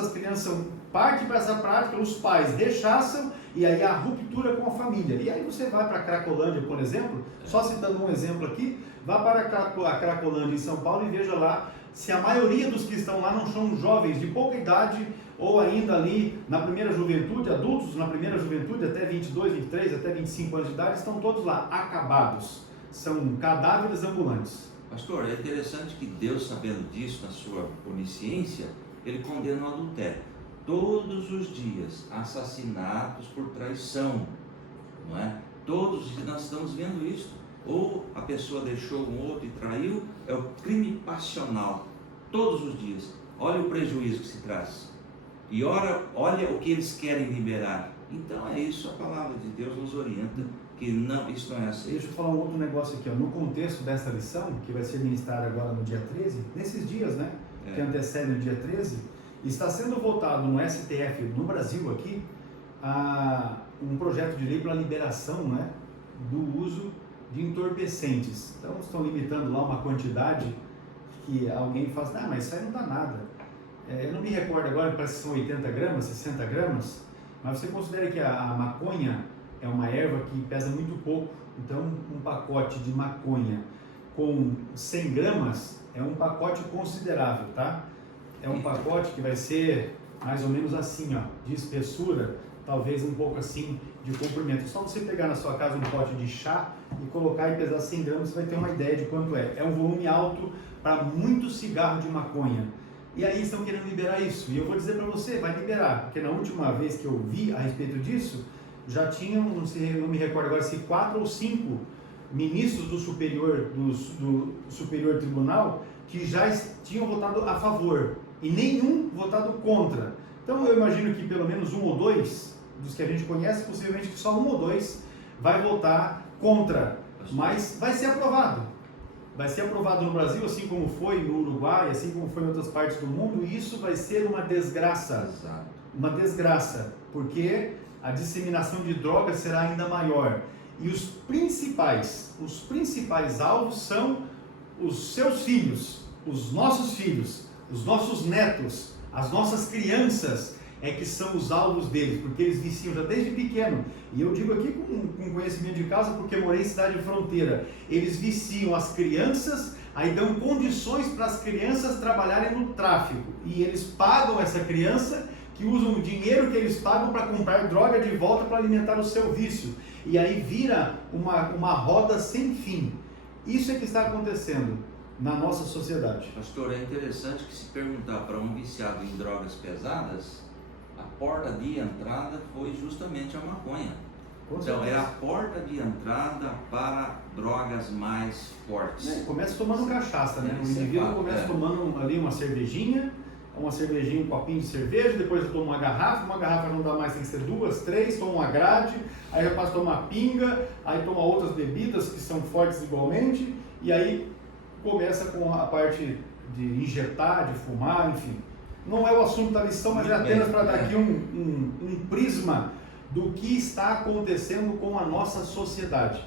partem para essa prática, os pais rechaçam, e aí a ruptura com a família. E aí você vai para a Cracolândia, por exemplo, só citando um exemplo aqui, vá para a Cracolândia em São Paulo e veja lá se a maioria dos que estão lá não são jovens de pouca idade, ou ainda ali na primeira juventude, adultos na primeira juventude, até 22, 23, até 25 anos de idade, estão todos lá, acabados. São cadáveres ambulantes. Pastor, é interessante que Deus, sabendo disso, na sua onisciência, ele condena o adultério. todos os dias assassinatos por traição, não é? Todos os dias nós estamos vendo isso. Ou a pessoa deixou um outro e traiu, é o crime passional, todos os dias. Olha o prejuízo que se traz. E olha o que eles querem liberar. Então é isso, a palavra de Deus nos orienta, que não, isso não é assim. Deixa eu falar um outro negócio aqui, ó. No contexto dessa lição, que vai ser ministrada agora no dia 13, nesses dias, né, que antecedem o dia 13, está sendo votado no STF, no Brasil aqui, um projeto de lei para a liberação, né, do uso de entorpecentes. Então estão limitando lá uma quantidade que alguém fala, mas isso aí não dá nada. Eu não me recordo agora, parece que são 80 gramas, 60 gramas, mas você considera que a maconha é uma erva que pesa muito pouco. Então um pacote de maconha com 100 gramas é um pacote considerável, tá? É um pacote que vai ser mais ou menos assim, ó, de espessura, talvez um pouco assim de comprimento. Só você pegar na sua casa um pote de chá e colocar e pesar 100 gramas, você vai ter uma ideia de quanto é. É um volume alto para muito cigarro de maconha. E aí estão querendo liberar isso. E eu vou dizer para você, vai liberar. Porque na última vez que eu vi a respeito disso, já tinham, não me recordo agora, se 4 ou 5 ministros do Superior Tribunal que já tinham votado a favor e nenhum votado contra. Então eu imagino que pelo menos 1 ou 2 dos que a gente conhece, possivelmente só 1 ou 2 vai votar contra, mas vai ser aprovado. Vai ser aprovado no Brasil, assim como foi no Uruguai, assim como foi em outras partes do mundo, e isso vai ser uma desgraça. Exato. Uma desgraça, porque a disseminação de drogas será ainda maior. E os principais alvos são os seus filhos, os nossos netos, as nossas crianças, que são os alvos deles, porque eles viciam já desde pequeno. E eu digo aqui com conhecimento de causa, porque morei em cidade de fronteira. Eles viciam as crianças, aí dão condições para as crianças trabalharem no tráfico. E eles pagam essa criança, que usam o dinheiro que eles pagam para comprar droga de volta para alimentar o seu vício. E aí vira uma roda sem fim. Isso é que está acontecendo na nossa sociedade. Pastor, é interessante que se perguntar para um viciado em drogas pesadas, a porta de entrada foi justamente a maconha. Então é a porta de entrada para drogas mais fortes. Começa tomando cachaça, né? O indivíduo começa tomando ali uma cervejinha, um copinho de cerveja, depois toma uma garrafa não dá mais, tem que ser 2, 3, toma uma grade, aí já passa a tomar pinga, aí toma outras bebidas que são fortes igualmente, e aí começa com a parte de injetar, de fumar, enfim. Não é o assunto da lição, mas é apenas para dar aqui um prisma do que está acontecendo com a nossa sociedade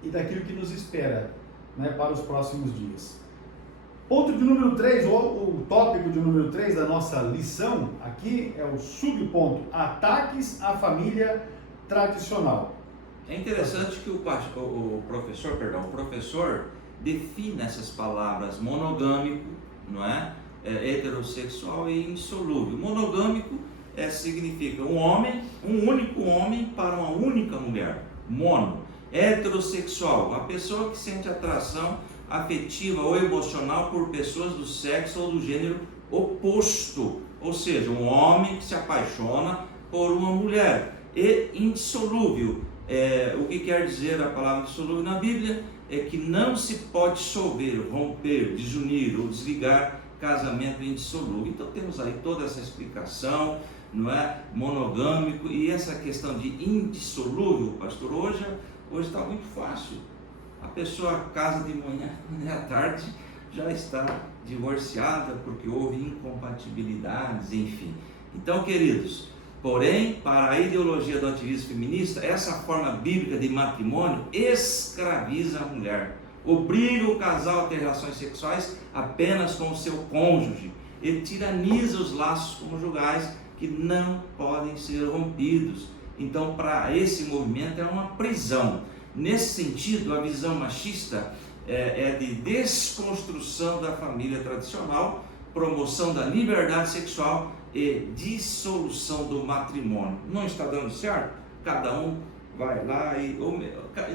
e daquilo que nos espera, né, para os próximos dias. Ponto de número 3, ou o tópico de número 3 da nossa lição, aqui é o subponto, ataques à família tradicional. É interessante que o professor define essas palavras monogâmico, não é? Heterossexual e insolúvel. Monogâmico significa um único homem para uma única mulher. Mono. Heterossexual, a pessoa que sente atração afetiva ou emocional por pessoas do sexo ou do gênero oposto, ou seja, um homem que se apaixona por uma mulher. E indissolúvel, o que quer dizer a palavra indissolúvel na Bíblia é que não se pode dissolver, romper, desunir ou desligar casamento indissolúvel. Então temos aí toda essa explicação, não é? Monogâmico, e essa questão de indissolúvel, pastor, hoje está muito fácil. A pessoa casa de manhã e à tarde já está divorciada porque houve incompatibilidades, enfim. Então, queridos, porém, para a ideologia do ativismo feminista, essa forma bíblica de matrimônio escraviza a mulher, obriga o casal a ter relações sexuais apenas com o seu cônjuge e tiraniza os laços conjugais que não podem ser rompidos. Então, para esse movimento é uma prisão. Nesse sentido, a visão machista é de desconstrução da família tradicional, promoção da liberdade sexual e dissolução do matrimônio. Não está dando certo? Cada um vai lá e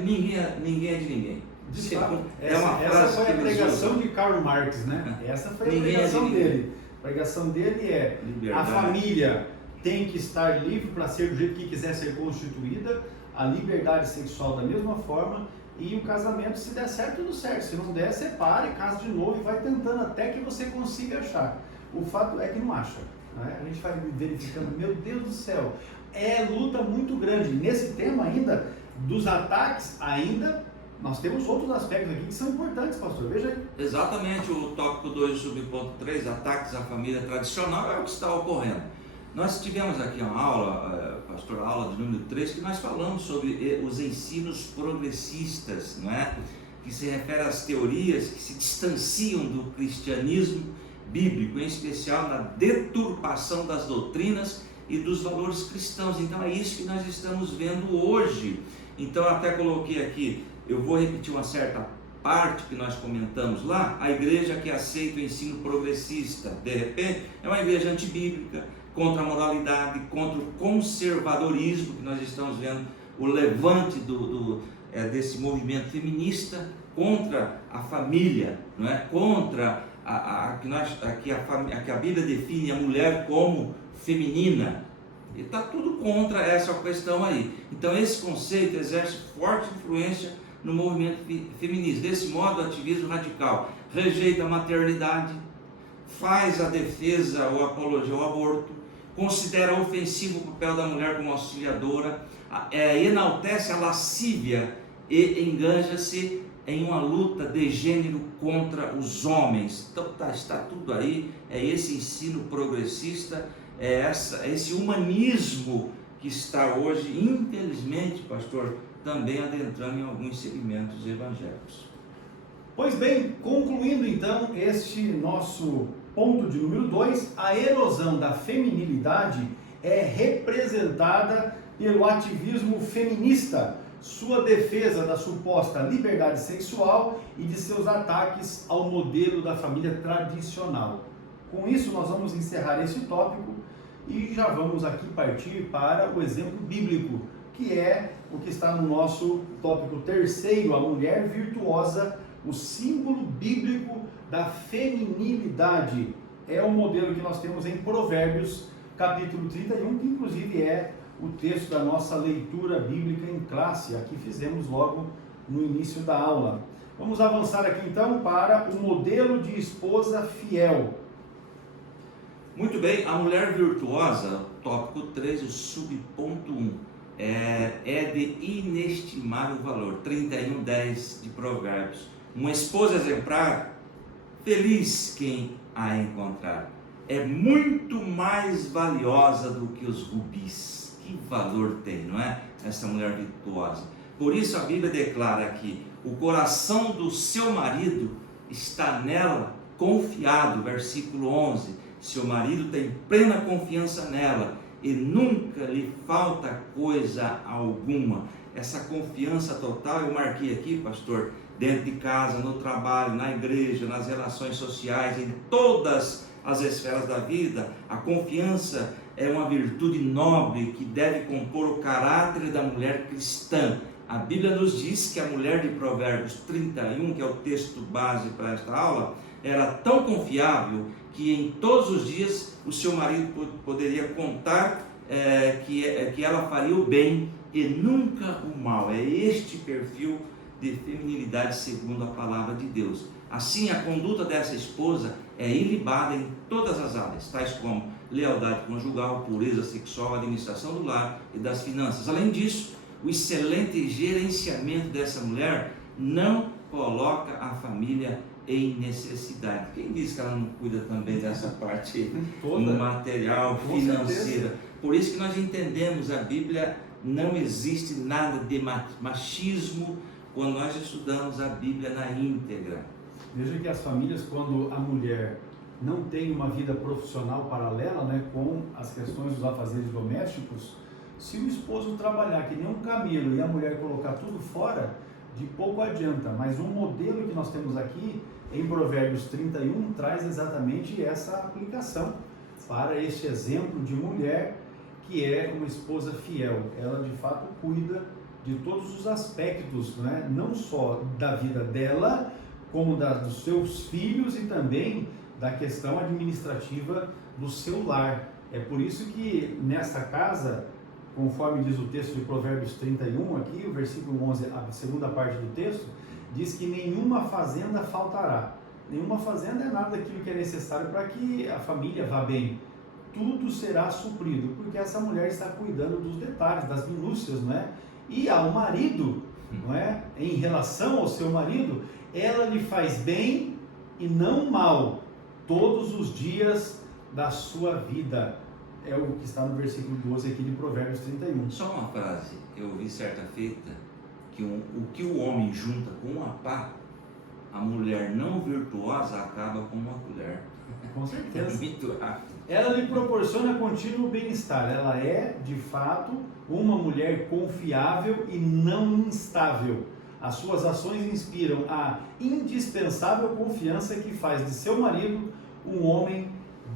ninguém é de ninguém. Essa foi a pregação de Karl Marx, né? Essa foi a pregação dele. A pregação dele é: Liberdade. a família tem que estar livre para ser do jeito que quiser ser constituída, a liberdade sexual da mesma forma, e o casamento, se der certo, tudo certo. Se não der, separa e casa de novo e vai tentando até que você consiga achar. O fato é que não acha, né? A gente vai verificando, meu Deus do céu, é luta muito grande. Nesse tema ainda, dos ataques, ainda nós temos outros aspectos aqui que são importantes, pastor. Veja aí. Exatamente, o tópico 2, subponto 3, ataques à família tradicional, é o que está ocorrendo. Nós tivemos aqui uma aula, pastor, a aula de número 3, que nós falamos sobre os ensinos progressistas, não é? Que se refere às teorias que se distanciam do cristianismo bíblico, em especial na deturpação das doutrinas e dos valores cristãos. Então é isso que nós estamos vendo hoje. Então até coloquei aqui, eu vou repetir uma certa parte que nós comentamos lá. A igreja que aceita o ensino progressista, de repente, é uma igreja antibíblica, contra a moralidade, contra o conservadorismo, que nós estamos vendo o levante desse movimento feminista, contra a família, não é? Contra que a Bíblia define a mulher como feminina. E está tudo contra essa questão aí. Então esse conceito exerce forte influência no movimento feminista. Desse modo, o ativismo radical rejeita a maternidade, faz a defesa ou apologia ao aborto, considera ofensivo o papel da mulher como auxiliadora, enaltece a lascívia e enganja-se em uma luta de gênero contra os homens. Então está tudo aí, é esse ensino progressista, esse humanismo que está hoje, infelizmente, pastor, também adentrando em alguns segmentos evangélicos. Pois bem, concluindo então este nosso ponto de número 2, a erosão da feminilidade é representada pelo ativismo feminista, sua defesa da suposta liberdade sexual e de seus ataques ao modelo da família tradicional. Com isso, nós vamos encerrar esse tópico e já vamos aqui partir para o exemplo bíblico, que é o que está no nosso tópico 3º, a mulher virtuosa, o símbolo bíblico da feminilidade. É o modelo que nós temos em Provérbios, capítulo 31, que inclusive é o texto da nossa leitura bíblica em classe, aqui fizemos logo no início da aula. Vamos avançar aqui então para o modelo de esposa fiel. Muito bem, a mulher virtuosa, tópico 3, o subponto 1, é de inestimável valor, 31:10 de Provérbios. Uma esposa exemplar, feliz quem a encontrar, é muito mais valiosa do que os rubis. Que valor tem, não é? Essa mulher virtuosa. Por isso a Bíblia declara que o coração do seu marido está nela confiado, versículo 11. Seu marido tem plena confiança nela e nunca lhe falta coisa alguma. Essa confiança total eu marquei aqui, pastor, dentro de casa, no trabalho, na igreja, nas relações sociais, em todas as esferas da vida. A confiança é uma virtude nobre que deve compor o caráter da mulher cristã. A Bíblia nos diz que a mulher de Provérbios 31, que é o texto base para esta aula, era tão confiável que em todos os dias o seu marido poderia contar que ela faria o bem e nunca o mal. É este perfil de feminilidade segundo a palavra de Deus. Assim, a conduta dessa esposa é ilibada em todas as áreas, tais como lealdade conjugal, pureza sexual, administração do lar e das finanças. Além disso, o excelente gerenciamento dessa mulher não coloca a família em necessidade. Quem diz que ela não cuida também dessa parte material, financeira? Por isso que nós entendemos a Bíblia, não existe nada de machismo quando nós estudamos a Bíblia na íntegra. Veja que as famílias, quando a mulher não tem uma vida profissional paralela, né, com as questões dos afazeres domésticos, se o esposo trabalhar que nem um camelo e a mulher colocar tudo fora, de pouco adianta. Mas um modelo que nós temos aqui em Provérbios 31 traz exatamente essa aplicação para este exemplo de mulher que é uma esposa fiel. Ela de fato cuida de todos os aspectos, não só da vida dela, como dos seus filhos e também da questão administrativa do seu lar. É por isso que nessa casa, conforme diz o texto de Provérbios 31 aqui, o versículo 11, a segunda parte do texto, diz que nenhuma fazenda faltará. Nenhuma fazenda é nada daquilo que é necessário para que a família vá bem. Tudo será suprido, porque essa mulher está cuidando dos detalhes, das minúcias, não é? E ao marido, não é? Em relação ao seu marido, ela lhe faz bem e não mal todos os dias da sua vida. É o que está no versículo 12 aqui de Provérbios 31. Só uma frase, eu ouvi certa feita, que o que o homem junta com uma pá, a mulher não virtuosa acaba com uma colher. Com certeza. Muito rápido. Ela lhe proporciona contínuo bem-estar. Ela é, de fato, uma mulher confiável e não instável. As suas ações inspiram a indispensável confiança que faz de seu marido um homem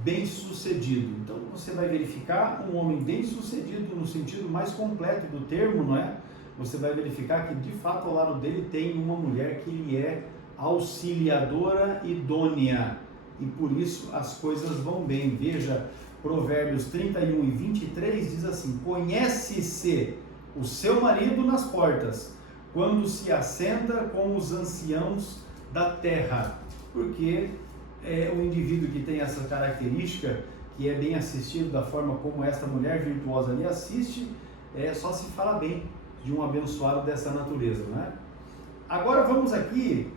bem-sucedido. Então você vai verificar um homem bem-sucedido no sentido mais completo do termo, não é? Você vai verificar que de fato ao lado dele tem uma mulher que lhe é auxiliadora idônea e por isso as coisas vão bem. Veja, Provérbios 31 e 23 diz assim: conhece-se o seu marido nas portas, quando se assenta com os anciãos da terra, porque o indivíduo que tem essa característica, que é bem assistido da forma como esta mulher virtuosa lhe assiste, só se fala bem de um abençoado dessa natureza, não é? Agora vamos aqui,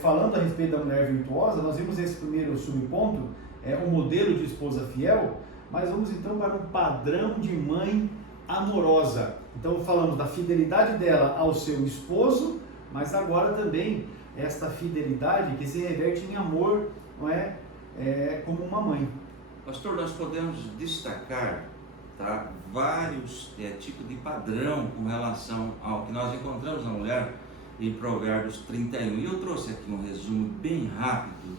falando a respeito da mulher virtuosa, nós vimos esse primeiro subponto, o modelo de esposa fiel, mas vamos então para um padrão de mãe amorosa. Então falamos da fidelidade dela ao seu esposo, mas agora também esta fidelidade que se reverte em amor, não é? Como uma mãe. Pastor, nós podemos destacar, tá, vários tipos de padrão com relação ao que nós encontramos na mulher em Provérbios 31. E eu trouxe aqui um resumo bem rápido.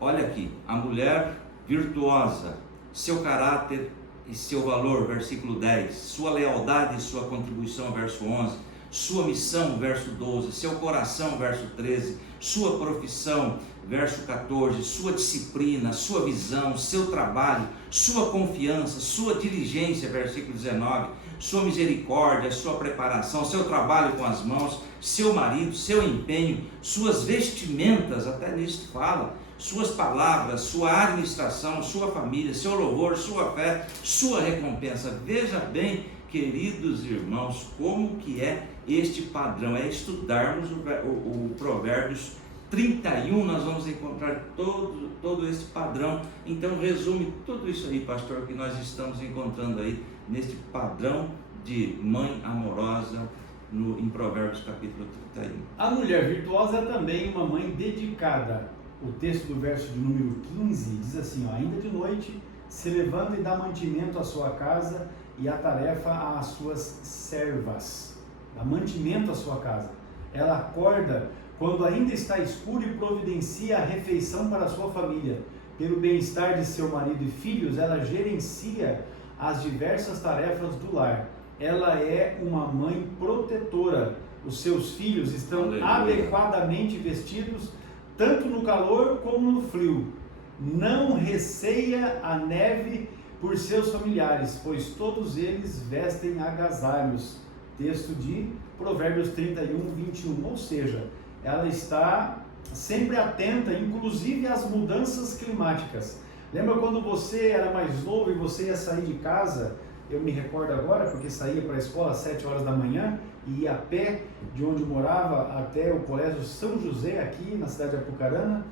Olha aqui, a mulher virtuosa, seu caráter e seu valor, versículo 10, sua lealdade e sua contribuição, verso 11, sua missão, verso 12, seu coração, verso 13, sua profissão, verso 14, sua disciplina, sua visão, seu trabalho, sua confiança, sua diligência, versículo 19, sua misericórdia, sua preparação, seu trabalho com as mãos, seu marido, seu empenho, suas vestimentas, até nisso fala, suas palavras, sua administração, sua família, seu louvor, sua fé, sua recompensa. Veja bem, queridos irmãos, como que é este padrão. É estudarmos o Provérbios 31, nós vamos encontrar todo esse padrão. Então resume tudo isso aí, pastor, que nós estamos encontrando aí neste padrão de mãe amorosa em Provérbios capítulo 31. A mulher virtuosa é também uma mãe dedicada. O texto do verso de número 15 diz assim, ainda de noite se levanta e dá mantimento à sua casa e a tarefa às suas servas. Dá mantimento à sua casa. Ela acorda quando ainda está escuro e providencia a refeição para a sua família. Pelo bem-estar de seu marido e filhos, ela gerencia as diversas tarefas do lar. Ela é uma mãe protetora. Os seus filhos estão adequadamente vestidos, tanto no calor como no frio. Não receia a neve por seus familiares, pois todos eles vestem agasalhos. Texto de Provérbios 31, 21. Ou seja, ela está sempre atenta, inclusive às mudanças climáticas. Lembra quando você era mais novo e você ia sair de casa? Eu me recordo agora, porque saía para a escola às 7 horas da manhã e ia a pé de onde morava até o colégio São José, aqui na cidade de Apucarana.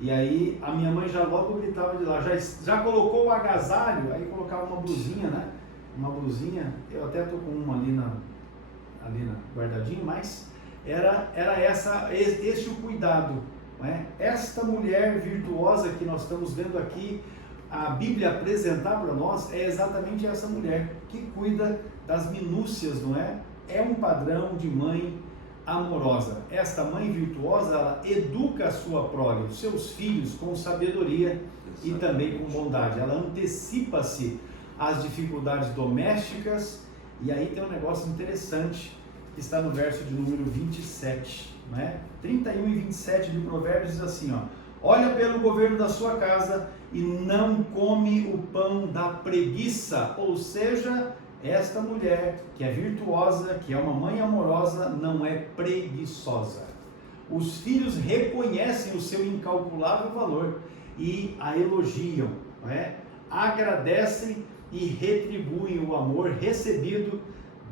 E aí a minha mãe já logo gritava de lá, já colocou o agasalho, aí colocava uma blusinha, né? Uma blusinha, eu até estou com uma ali na guardadinha, mas era esse o cuidado, não é? Esta mulher virtuosa que nós estamos vendo aqui, a Bíblia apresentar para nós, é exatamente essa mulher que cuida das minúcias, não é? É um padrão de mãe amorosa. Esta mãe virtuosa, ela educa a sua prole, os seus filhos, com sabedoria e também com bondade. Ela antecipa-se às dificuldades domésticas. E aí tem um negócio interessante que está no verso de número 27, né? 31 e 27 de Provérbios diz assim, olha pelo governo da sua casa e não come o pão da preguiça. Ou seja, esta mulher que é virtuosa, que é uma mãe amorosa, não é preguiçosa. Os filhos reconhecem o seu incalculável valor e a elogiam, não é? Agradecem e retribuem o amor recebido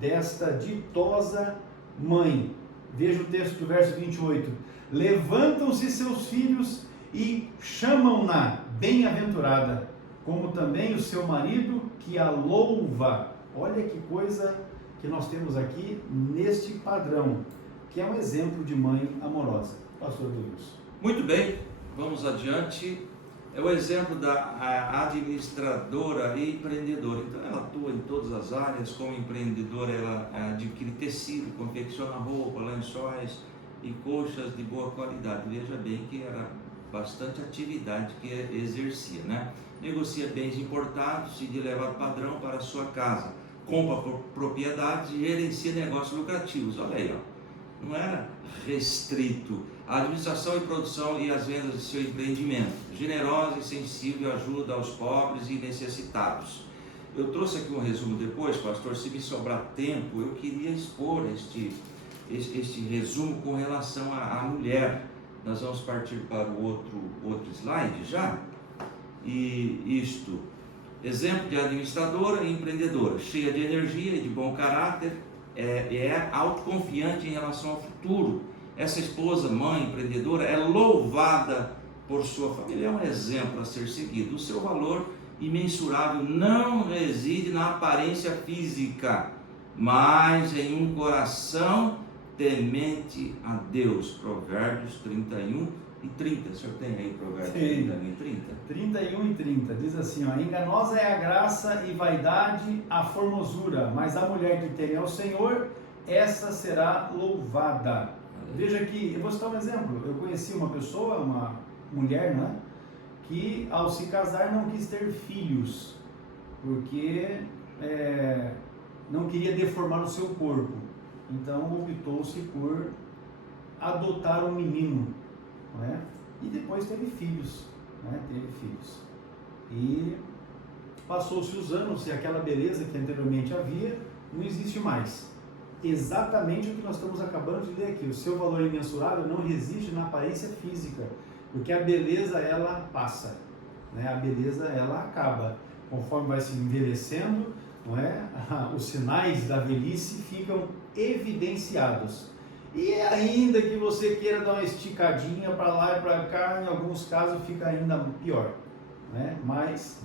desta ditosa mãe. Veja o texto do verso 28. Levantam-se seus filhos e chamam-na bem-aventurada, como também o seu marido que a louva. Olha que coisa que nós temos aqui neste padrão, que é um exemplo de mãe amorosa. Pastor Luiz. Muito bem, vamos adiante. É o exemplo da administradora e empreendedora. Então ela atua em todas as áreas. Como empreendedora, ela adquire tecido, confecciona roupa, lençóis e colchas de boa qualidade. Veja bem que era bastante atividade que exercia, né? Negocia bens importados e de elevado padrão para a sua casa. Compra propriedades e gerencia negócios lucrativos. Olha aí, ó. Não era restrito à administração e produção e às vendas de seu empreendimento. Generosa e sensível, ajuda aos pobres e necessitados. Eu trouxe aqui um resumo depois, pastor, se me sobrar tempo, eu queria expor este resumo com relação à mulher. Nós vamos partir para o outro slide já. E isto, exemplo de administradora e empreendedora, cheia de energia e de bom caráter, é autoconfiante em relação ao futuro. Essa esposa, mãe, empreendedora, é louvada por sua família, é um exemplo a ser seguido. O seu valor imensurável não reside na aparência física, mas em um coração temente a Deus. Provérbios 31 e 30. O senhor tem aí Provérbios 31 e 30? 31 e 30. Diz assim, ó, enganosa é a graça e vaidade a formosura, mas a mulher que teme ao Senhor, essa será louvada. Veja aqui, eu vou citar um exemplo. Eu conheci uma pessoa, uma mulher, né, que ao se casar não quis ter filhos, porque não queria deformar o seu corpo. Então optou-se por adotar um menino, né? E depois teve filhos, né? E passou-se os anos e aquela beleza que anteriormente havia não existe mais. Exatamente o que nós estamos acabando de ler aqui. O seu valor imensurável não reside na aparência física, porque a beleza ela passa, né? A beleza ela acaba conforme vai se envelhecendo, não é? Os sinais da velhice ficam evidenciados. E ainda que você queira dar uma esticadinha para lá e para cá, em alguns casos fica ainda pior, né? Mas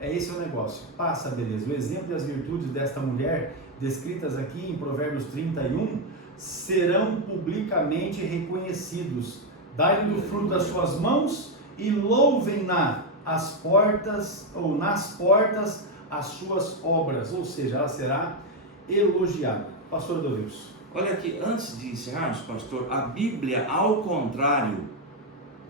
esse é o negócio, passa a beleza. O exemplo das virtudes desta mulher, descritas aqui em Provérbios 31, serão publicamente reconhecidos. Dai-lhe do fruto das suas mãos e louvem-na as portas, ou nas portas, as suas obras. Ou seja, ela será elogiada. Pastor Dovilson. Olha aqui, antes de encerrarmos, pastor, a Bíblia, ao contrário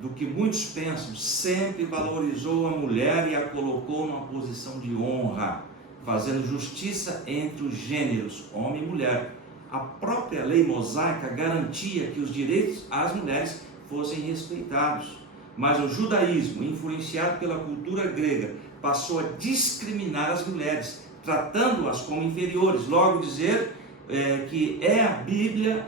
do que muitos pensam, sempre valorizou a mulher e a colocou numa posição de honra, fazendo justiça entre os gêneros, homem e mulher. A própria lei mosaica garantia que os direitos às mulheres fossem respeitados, mas o judaísmo, influenciado pela cultura grega, passou a discriminar as mulheres, tratando-as como inferiores. Logo dizer que a Bíblia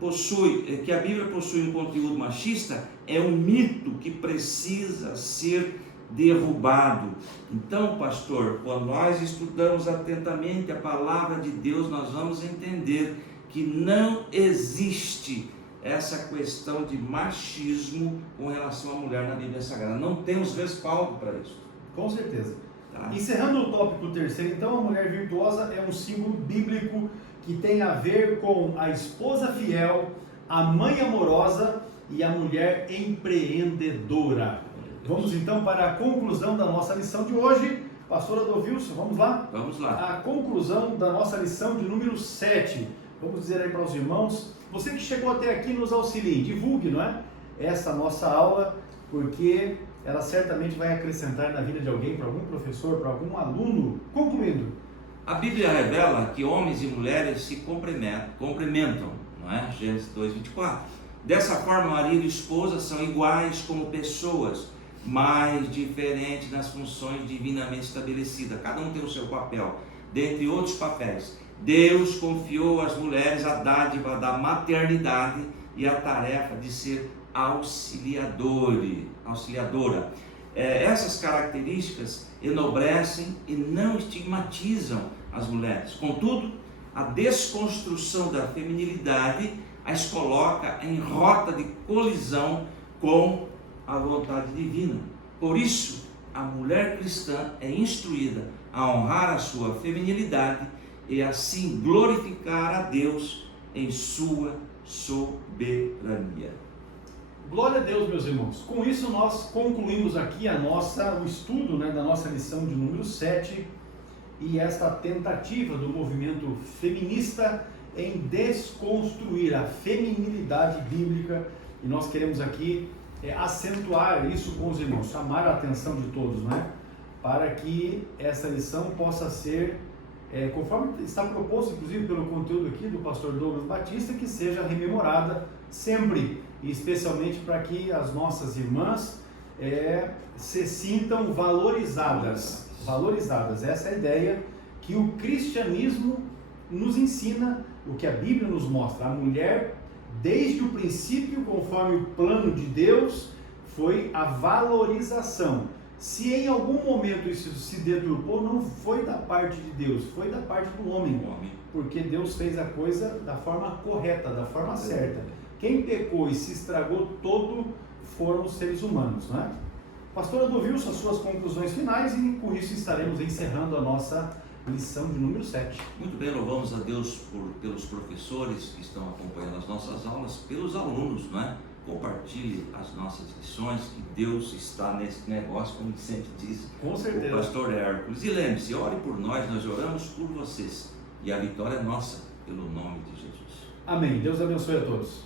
possui um conteúdo machista é um mito que precisa ser derrubado. Então, pastor, quando nós estudamos atentamente a palavra de Deus, nós vamos entender que não existe essa questão de machismo com relação à mulher na Bíblia Sagrada. Não temos respaldo para isso. Com certeza. Tá? Encerrando o tópico terceiro, então, a mulher virtuosa é um símbolo bíblico que tem a ver com a esposa fiel, a mãe amorosa e a mulher empreendedora. Vamos então para a conclusão da nossa lição de hoje. Pastor Adovilson, vamos lá? Vamos lá. A conclusão da nossa lição de número 7. Vamos dizer aí para os irmãos, você que chegou até aqui, nos auxilie, divulgue, não é? Essa nossa aula, porque ela certamente vai acrescentar na vida de alguém, para algum professor, para algum aluno. Concluindo. A Bíblia revela que homens e mulheres se complementam, não é? Gênesis 2:24. Dessa forma, marido e esposa são iguais como pessoas, mas diferentes nas funções divinamente estabelecidas. Cada um tem o seu papel. Dentre outros papéis, Deus confiou às mulheres a dádiva da maternidade e a tarefa de ser auxiliadora. Essas características enobrecem e não estigmatizam as mulheres. Contudo, a desconstrução da feminilidade as coloca em rota de colisão com a vontade divina. Por isso, a mulher cristã é instruída a honrar a sua feminilidade e assim glorificar a Deus em sua soberania. Glória a Deus, meus irmãos. Com isso nós concluímos aqui o estudo da nossa lição de número 7 e esta tentativa do movimento feminista em desconstruir a feminilidade bíblica, e nós queremos aqui acentuar isso com os irmãos, chamar a atenção de todos, para que essa lição possa ser, conforme está proposto inclusive pelo conteúdo aqui do pastor Douglas Batista, que seja rememorada sempre, e especialmente para que as nossas irmãs se sintam valorizadas. Essa é a ideia que o cristianismo nos ensina, o que a Bíblia nos mostra. A mulher, desde o princípio, conforme o plano de Deus, foi a valorização. Se em algum momento isso se deturpou, não foi da parte de Deus, foi da parte do homem, porque Deus fez a coisa da forma correta, da forma certa. Quem pecou e se estragou todo foram os seres humanos, Pastor Adolfo, as suas conclusões finais, e com isso estaremos encerrando a nossa lição de número 7. Muito bem, louvamos a Deus pelos professores que estão acompanhando as nossas aulas, pelos alunos, Compartilhe as nossas lições, que Deus está nesse negócio, como sempre diz Com certeza. O pastor Hércules. E lembre-se, ore por nós oramos por vocês, e a vitória é nossa, pelo nome de Jesus. Amém. Deus abençoe a todos.